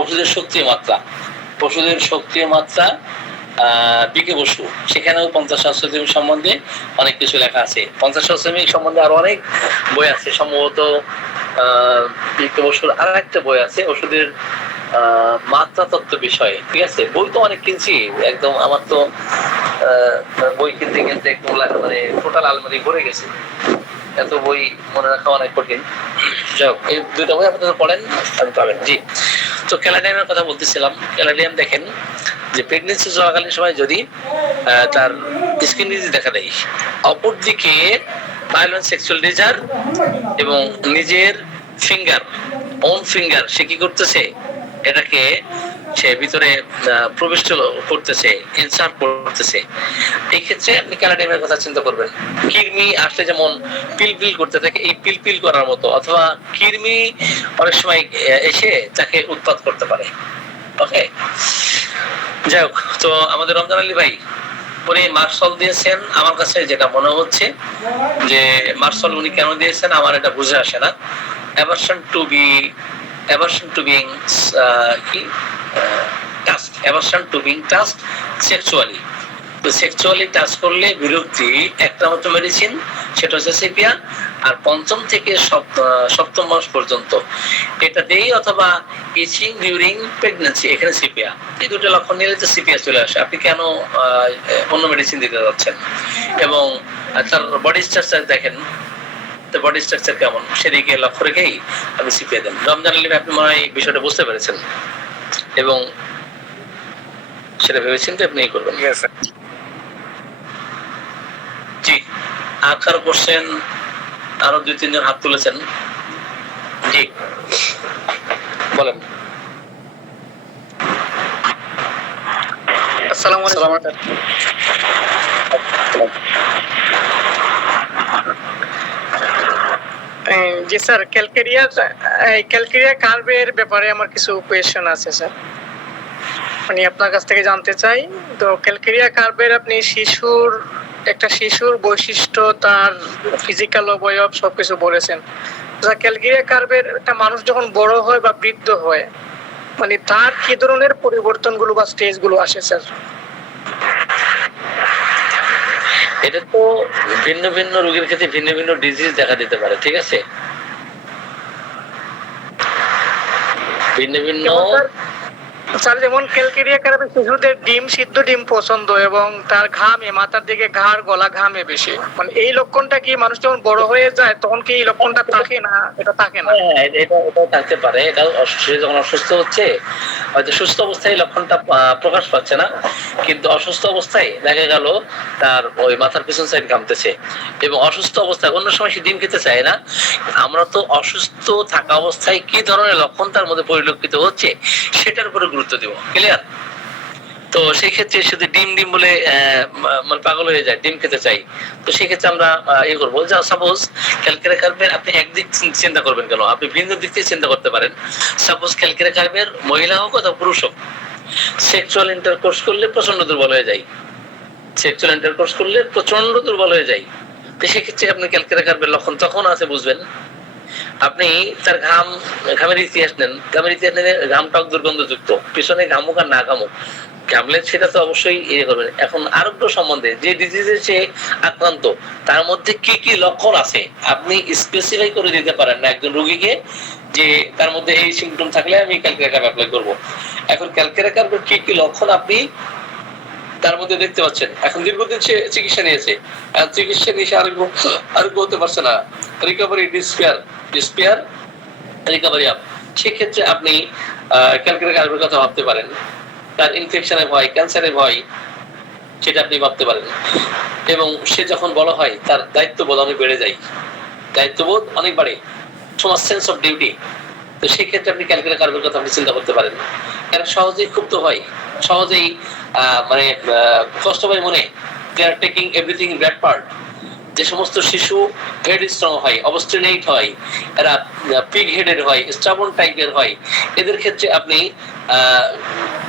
ওষুধের শক্তির মাত্রা, ওষুধের শক্তির মাত্রা বিকে বসু, সেখানেও 50 সহস্রতমিক সম্বন্ধে অনেক কিছু লেখা আছে। 50 সহস্রতমিক সম্বন্ধে আরো অনেক বই আছে, সম্ভবত বিকে বসুর আর একটা বই আছে ওষুধের মাত্রা তত্ত্ব বিষয়ে। ঠিক আছে, বই তো অনেক কিনছি, একদম আমার তো বই কিনতে কিনতে একদম মানে টোটাল আলমারি ভরে গেছে, এত বই মনে রাখা অনেক কঠিন। যাই হোক, এই দুইটা বই আপনারা পড়েন, আপনি পাবেন। জি, তো ক্যালাডিয়ামের কথা বলতেছিলাম। ক্যালাডিয়াম দেখেন যে প্রেগন্যান্সি চলাকালীন সময় যদি তার স্কিন ডিজিজ দেখা দেয়, অপরদিকে ভায়োলেন্ট সেক্সুয়াল ডিজায়ার এবং নিজের ওন ফিঙ্গার সে কি করতেছে, এটাকে সে ভিতরে প্রবেশ করতেছে, ইনসার্ট করতেছে, এই ক্ষেত্রে আপনি ক্যালাডিয়ামের কথা চিন্তা করবেন। কৃমি আসলে যেমন পিলপিল করতে থাকে, এই পিলপিল করার মতো, অথবা কৃমি অনেক সময় এসে তাকে উৎপাত করতে পারে। ওকে, যাই হোক, তো আমাদের রমজান আলী ভাই উনি মার্শাল দিয়েছেন। আমার কাছে যেটা মনে হচ্ছে যে মার্শাল উনি কেন দিয়েছেন আমার এটা বুঝে আসে না। Aversion to being task sexually. তো সেক্সুয়ালি টাচ করলে বিরক্তি, একটা মতো মেডিসিন, সেটা হচ্ছে সিপিয়া। আর পঞ্চম থেকে সপ্তম মাস পর্যন্ত এটা দেই, অথবা ইচিং ডিউরিং প্রেগন্যান্সি, এখানে সিপিয়া। এই দুটো লক্ষণ নিলে তো সিপিয়া চলে আসে। আপনি কেন অন্য মেডিসিন দিতে যাচ্ছেন? এবং তার বডি স্ট্রাকচার দেখেন, বডি স্ট্রাকচার কেমন, সেদিকে লক্ষ্য রেখেই আপনি সিপিয়া দেন। রমজান আলী আপনি মনে হয় বিষয়টা বুঝতে পেরেছেন এবং সেটা ভেবেছেন তো আপনি করবেন। জি, আর কারো কোশ্চেন? আরো 2-3 জন হাত তুলেছেন। জি, বলেন। আসসালামু আলাইকুম। জি স্যার, ক্যালকেরিয়া কার্ভের ব্যাপারে আমার কিছু কোয়েশ্চেন আছে স্যার, মানে আপনার কাছ থেকে জানতে চাই। তো ক্যালকেরিয়া কার্ভের আপনি একটা শিশুর বৈশিষ্ট্য, তার ফিজিক্যাল অবয়ব সবকিছু বলেছেন। ক্যালকেরিয়া কার্ভের একটা মানুষ যখন বড় হয় বা বৃদ্ধ হয়, মানে তার কি ধরনের পরিবর্তনগুলো বা স্টেজগুলো আসে স্যার? এটা তো ভিন্ন ভিন্ন রোগীর ক্ষেত্রে ভিন্ন ভিন্ন ডিজিজ দেখা দিতে পারে। ঠিক আছে, ভিন্ন ভিন্ন। স্যার যেমন ক্যালকেরিয়া কার্ভে শিশুদের সিদ্ধ ডিম পছন্দ, এবং তার ঘামে, মাথার দিকে ঘাড়, গলা ঘামে বেশি, মানে এই লক্ষণটা কি মানুষ যখন বড় হয়ে যায় তখন কি এই লক্ষণটা থাকে না? এটা থাকে না? এটা থাকতে পারে। এটা সে যখন অসুস্থ হচ্ছে হয়তো সুস্থ অবস্থায় লক্ষণটা প্রকাশ পাচ্ছে না, কিন্তু অসুস্থ অবস্থায় দেখা গেল তার ওই মাথার পিছন সাইড ঘামতেছে, এবং অসুস্থ অবস্থায় অন্য সময় সে ডিম খেতে চায় না। আমরা তো অসুস্থ থাকা অবস্থায় কি ধরনের লক্ষণ তার মধ্যে পরিলক্ষিত হচ্ছে সেটার উপরে গুরুত্ব দিব। ক্লিয়ার? তো সেই ক্ষেত্রে শুধু ডিম ডিম বলে মানে পাগল হয়ে যায়, ডিম খেতে চাই, তো সেই ক্ষেত্রে আমরা ইয়ে করবো, যা সাপোজ ক্যালকুলেট কার্ভের আপনি একদিক চিন্তা করবেন কেন, আপনি ভিন্ন দিক থেকে চিন্তা করতে পারেন। সাপোজ ক্যালকুলেট কার্ভের মহিলা হোক অথবা পুরুষ হোক, সেক্সুয়াল ইন্টারকোর্স করলে প্রচন্ড দুর্বল হয়ে যায়, সেক্সুয়াল ইন্টারকোর্স করলে প্রচন্ড দুর্বল হয়ে যায়। তো সেক্ষেত্রে আপনি ক্যালকুলেট কার্ভের লক্ষণ তখন আছে বুঝবেন। আপনি তার ঘামের ইতিহাস নেন, ঘামের ইতিহাস নিলে ঘাম টক দুর্গন্ধযুক্ত, পিছনে ঘামুক আর না ঘামুক, ঘামলে সেটা তো অবশ্যই ইয়ে করবেন। এখন আরোগ্য সম্বন্ধে যে ডিজিজে সে আক্রান্ত তার মধ্যে কি কি লক্ষণ আছে আপনি স্পেসিফাই করে দিতে পারেন না একজন রোগীকে, যে তার মধ্যে এই সিমটম থাকলে আমি ক্যালকুলেট কার্ভ অ্যাপ্লাই করবো। এখন ক্যালকুলেট কার্ভের কি কি লক্ষণ আপনি তার মধ্যে দেখতে পাচ্ছেন। এখন দীর্ঘদিন সে চিকিৎসা নিয়েছে, চিকিৎসা নিয়ে সে আরোগ্য হতে পারছে না, রিকভারি ডিসপেয়ার রিকভারি আপ, সেক্ষেত্রে আপনি ক্যালকুলেট কার্ভের কথা ভাবতে পারেন। তার ইনফেকশনের ভয়, ক্যান্সারের ভয়, সেটা আপনি ভাবতে পারেন। এবং সে যখন বড় হয় তার দায়িত্ববোধ অনেক বেড়ে যায়, দায়িত্ববোধ অনেক বাড়ে, সমাজ সেন্স অফ ডিউটি। তো সেই ক্ষেত্রে আপনি ক্যালকুলেট কার্ভের কথা আপনি চিন্তা করতে পারেন। এরা সহজেই ক্ষুব্ধ হয়, সহজেই মানে কষ্ট পায় মনে, they are taking everything in bad part. যে সমস্ত শিশু হেড স্ট্রং হয়, অবস্টিনেট হয়, এরা পিগ হেডেড হয়, স্টাবন টাইপের হয়, এদের ক্ষেত্রে আপনি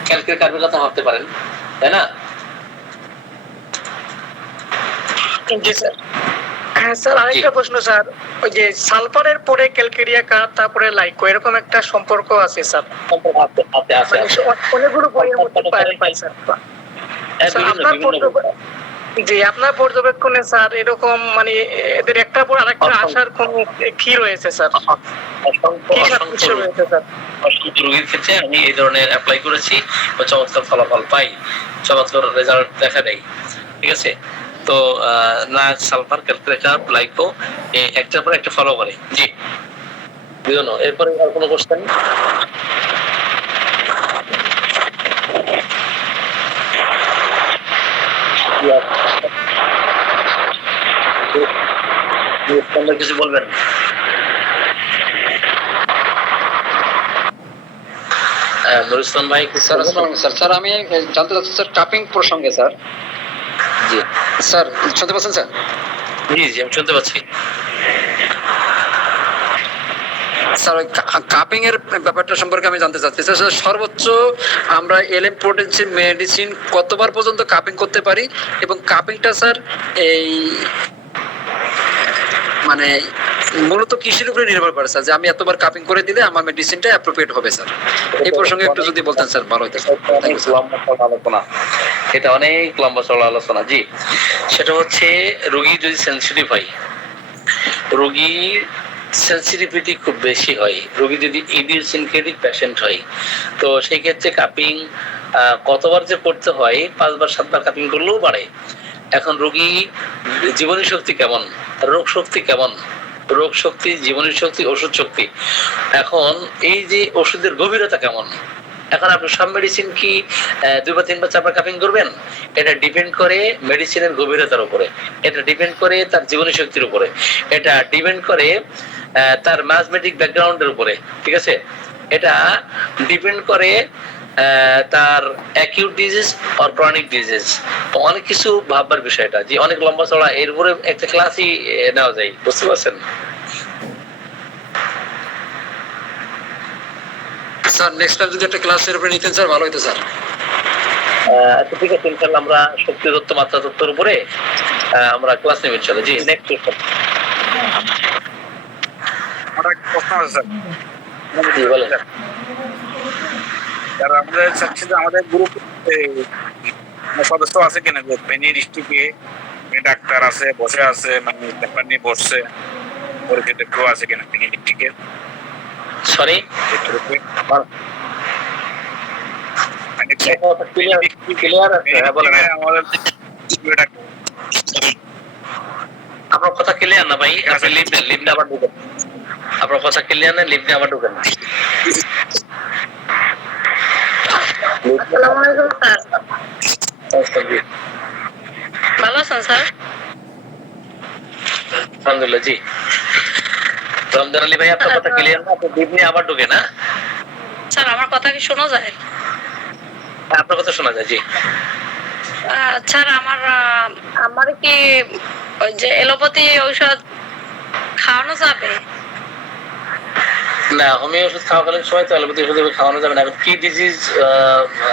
ক্যালকুলেট কার্ভের কথা ভাবতে পারেন, তাই না? জি স্যার। হ্যাঁ স্যার, আরেকটা প্রশ্ন স্যার, ওই যে সালফারের পরে ক্যালকেরিয়া কার্ভ, তারপরে লাইকো, এরকম একটা সম্পর্ক আছে স্যার, অনেকগুলো বইয়ের মধ্যে পাই স্যার। আপনার পর্যবেক্ষণে স্যার এরকম মানে এদের একটা পর আরেকটা আসার কোন কি রয়েছে স্যার? রোগীর ক্ষেত্রে আমি এই ধরনের অ্যাপ্লাই করেছি, চমৎকার ফলাফল পাই, চমৎকার রেজাল্ট দেখা দেয়। ঠিক আছে? তো না সালফার, ক্যালকুলেট কার্ভ, লাইকো একটার পর একটা ফলো করে। জি বুঝুন। এরপরে আর কোনো কোশ্চেন? কিছু বলবেন? নুরুল ইসলাম ভাই। স্যার আসসালামু আলাইকুম স্যার। স্যার আমি জানতে চাচ্ছি স্যার কাপিং প্রসঙ্গে স্যার। জি স্যার শুনতে পাচ্ছেন স্যার? জি জি আমি শুনতে পাচ্ছি। স্যার কাপিং এর ব্যাপারটা সম্পর্কে আমি জানতে চাচ্ছি স্যার, সর্বোচ্চ আমরা এলএম পোটেনসি মেডিসিন কতবার পর্যন্ত কাপিং করতে পারি, এবং কাপিংটা স্যার এই মানে মূলত কিসের উপরে নির্ভর করে স্যার, যে আমি এতবার কাপিং করে দিলে আমার মেডিসিনটা অ্যাপ্রোপ্রিয়েট হবে স্যার? এই প্রসঙ্গে একটু যদি বলতেন স্যার ভালো হতো। আলোচনা, এটা অনেক লম্বা চড়া আলোচনা। জি, সেটা হচ্ছে রোগী যদি সেনসিটিভ হয়, রোগীর সেনসিটিভিটি খুব বেশি হয়, রোগী যদি ইডিওসিনক্রেটিক পেশেন্ট হয়, তো সেই ক্ষেত্রে কাপিং কতবার যে করতে হয়, 5 বার 7 বার কাপিং করলেও বাড়ে। এখন রোগী জীবনী শক্তি কেমন, রোগ শক্তি কেমন, রোগ শক্তি, জীবনী শক্তি, ওষুধ শক্তি, এখন এই যে ওষুধের গভীরতা কেমন। এখন আপনি সব মেডিসিন কি 2 বা 3 বা 4 বার কাপিং করবেন? এটা ডিপেন্ড করে মেডিসিনের গভীরতার উপরে, এটা ডিপেন্ড করে তার জীবনী শক্তির উপরে, এটা ডিপেন্ড করে তার ম্যাথমেটিক ব্যাকগ্রাউন্ডের উপরে। ঠিক আছে? এটা ডিপেন্ড করে তার অ্যাকিউট ডিজিজ আর ক্রনিক ডিজিজ, অনেক কিছু ভাববার বিষয়টা। যে অনেক লম্বা চড়া, এর উপরে একটা ক্লাসই নেওয়া যায়, বুঝতে পারছেন? স্যার নেক্সট টাইম যদি একটা ক্লাসের উপরে নিতেন স্যার ভালো হতো স্যার। আচ্ছা ঠিক আছে, ইনশাআল্লাহ আমরা শক্তি তত্ত্ব, মাত্রা তত্ত্বের উপরে আমরা ক্লাস নেব ইনশাআল্লাহ। জি নেক্সট কোশ্চেন। আমার একটা প্রশ্ন আছে স্যার। জি বলেন। স্যার আমরা চাচ্ছি যে আমাদের গ্রুপে সদস্য আছে কিনা, ফেনী ডিস্ট্রিক্টে ডাক্তার আছে, বসে আছে, মানে পেপার নিয়ে বসছে, পরিচিত কেউ আছে কিনা ফেনী ডিস্ট্রিক্টে? সরি আপনার কথা ক্লিয়ার না ভাই, আপনি লিভ নেন, লিভ আবার ঢুকেন। আপনার কথা ক্লিয়ার না, লিভ আবার ঢুকেন। আলহামদুলিল্লাহ। জি রমজান আলী ভাই, আপনার কথা ক্লিয়ার না? আপনি ডিপ নিয়ে আবার ঢুকে না? স্যার আমার কথা কি শোনা যায়? আপনার কথা শোনা যায়। জি স্যার আমার কি ওই যে এলোপ্যাথি ঔষধ খাওয়ানো যাবে? না, হোমিও ওষুধ খাওয়াকালীন সময় তো অ্যালোপ্যাথি ওষুধ খাওয়ানো যাবে না। এখন কি ডিজিজ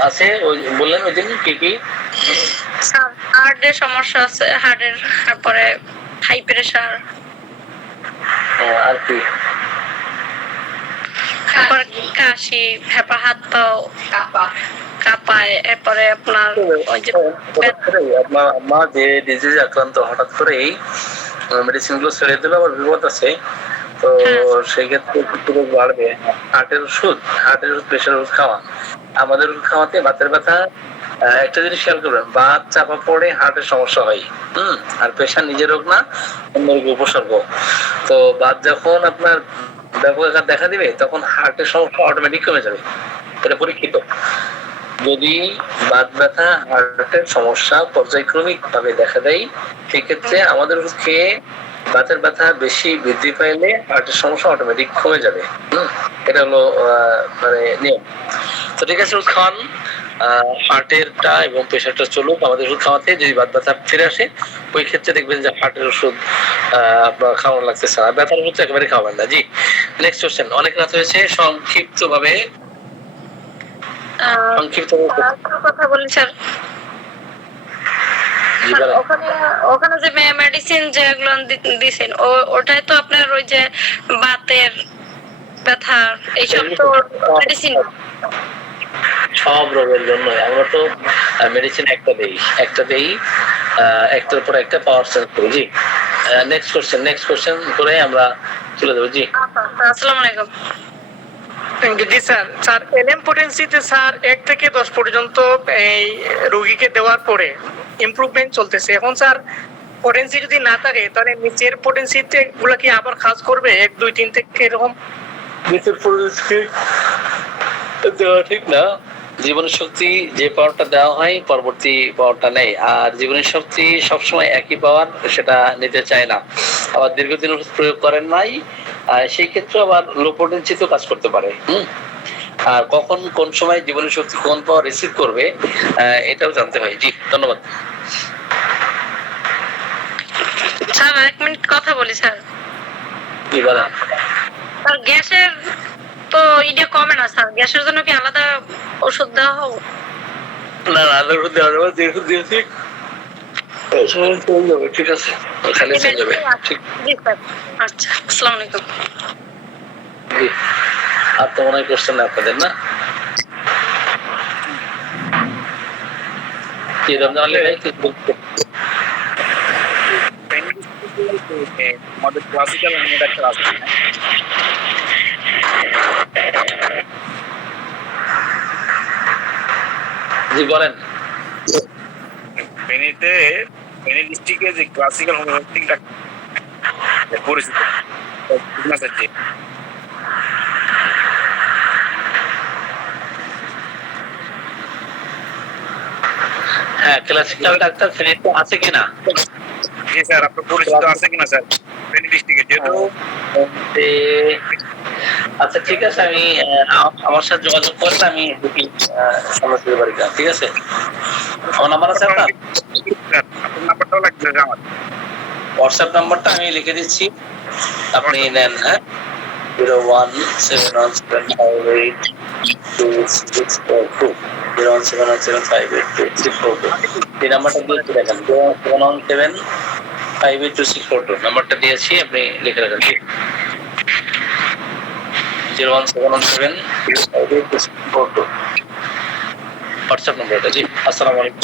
আছে ওই বললেন ওই দিন? কি কি? স্যার হার্টের সমস্যা আছে, হার্টের, তারপরে হাই প্রেশার, আর কি? তারপরে কাশি, তারপর হাত পাও কাঁপায়, এরপরে আপনার ওই যে আপনার যে ডিজিজ আক্রান্ত হঠাৎ করেই মেডিসিন গুলো ছেড়ে দিলে আবার বিপদ আছে। তো সেই ক্ষেত্রে একটু রোগ বাড়বে। হার্টের ওষুধ প্রেশার ওষুধ খাওয়ান। আমাদের ওষুধ খাওয়াতে বাতের ব্যথা একটা জিনিস খেয়াল করবেন, বাত চাপা পড়ে হার্টের সমস্যা হয়। আর প্রেশার নিজের রোগ না, অন্য রোগের উপসর্গ। তো বাত যখন আপনার ব্যাপক আকার দেখা দিবে তখন হার্টের সমস্যা অটোমেটিক কমে যাবে। এটা পরীক্ষিত। যদি বাত ব্যথা হার্টের সমস্যা পর্যায়ক্রমিক ভাবে দেখা দেয়, সেক্ষেত্রে আমাদের ওষুধ খেয়ে বাতের ব্যথা বেশি বৃদ্ধি পাইলে হার্টের সমস্যা অটোমেটিক কমে যাবে। এটা হলো মানে নিয়ম। তো ঠিক আছে, ওষুধ খাওয়ান, হার্টেরটা এবং প্রেশারটা চলুক আমাদের ওষুধ খাওয়াতে। যদি বাত ব্যথা ফিরে আসে ওই ক্ষেত্রে দেখবেন যে হার্টের ওষুধ আপনার খাওয়ানো লাগতেছে না, ব্যথার ওষুধ একেবারে খাওয়াবেন না। জি নেক্সট কোশ্চেন। অনেক রাত হয়েছে, সংক্ষিপ্ত ভাবে কথা বলি স্যার। ওখানে যে মেডিসিন যেগুলো দিছেন ওটাই তো আপনার ওই যে বাতের ব্যথা এইসব তো মেডিসিন সব রোগের জন্য আমরা তো মেডিসিন একটা দেই একটার পর একটা পাওয়ার চেঞ্জ করি। জি নেক্সট কোশ্চেন করে আমরা চলে যাবো। জি আসসালামু আলাইকুম। জি স্যার। স্যার এলএম পোটেন্সিতে স্যার 1 থেকে 10 পর্যন্ত এই রোগীকে দেওয়ার পরে ইমপ্রুভমেন্ট চলতেছে। এখন স্যার পোটেন্সি যদি না থাকে তাহলে নিচের পোটেন্সিতে গুলো কি আবার কাজ করবে 1 2 3 থেকে এরকম? নিচের পোটেন্সি দেওয়া ঠিক না। জীবনের শক্তি যে পাওয়ারটা দেওয়া হয় পরবর্তী পাওয়ারটা নেই, আর জীবনের শক্তি সবসময় একই পাওয়ার সেটা নিতে চায় না। আবার দীর্ঘদিন ওষুধ প্রয়োগ করেন নাই, সেই ক্ষেত্রে আবার লো পোটেন্সিতেও কাজ করতে পারে। আর কখন কোন সময় জীবনের শক্তি কোন পাওয়ার রিসিভ করবে এটাও জানতে হয়। জি ধন্যবাদ। স্যার 1 মিনিট কথা বলি স্যার। জি বলেন। স্যার গ্যাসের তো এটা কমে না স্যার, গ্যাসের জন্য কি আলাদা ওষুধ দেওয়া হবে? না আলাদা ওষুধ দেওয়া যাবে, যে ওষুধ দিয়েছি ঠিক আছে, খালি চলে যাবে। জি স্যার। আচ্ছা আসসালামু আলাইকুম। জি আর তো মনে হয় কোশ্চেন না আপনাদের, না? কি রমজান আলী ভাই কি বলতে? আমাদের ক্লাসিক্যাল একটা আছে, জি বলেন। ফেনী ডিস্ট্রিক্টে যে ক্লাসিক্যাল হোমিওপ্যাথিক ডাক্তার পরিচিত হ্যাঁ ক্লাসিক্যাল ডাক্তার ফেনীতে আছে কিনা? জি স্যার, আপনার পরিচিত আছে কিনা স্যার ফেনী ডিস্ট্রিক্টে? যেহেতু আচ্ছা ঠিক আছে, আমি আমার সাথে যোগাযোগ করলে আমি দেখি সমস্যা পারি কিনা। ঠিক আছে, আমার নাম্বার আছে আপনার? আপনার নাম্বারটাও লাগবে আমার হোয়াটসঅ্যাপ নাম্বারটা আমি লিখে দিচ্ছি, আপনি নেন। হ্যাঁ 01717582642 01717582642 এই নাম্বারটা দিয়েছি, দেখেন 01717582642 নাম্বারটা দিয়েছি, আপনি লিখে রাখেন। 01717582642 হোয়াটসঅ্যাপ নাম্বারটা। জি আসসালামু আলাইকুম।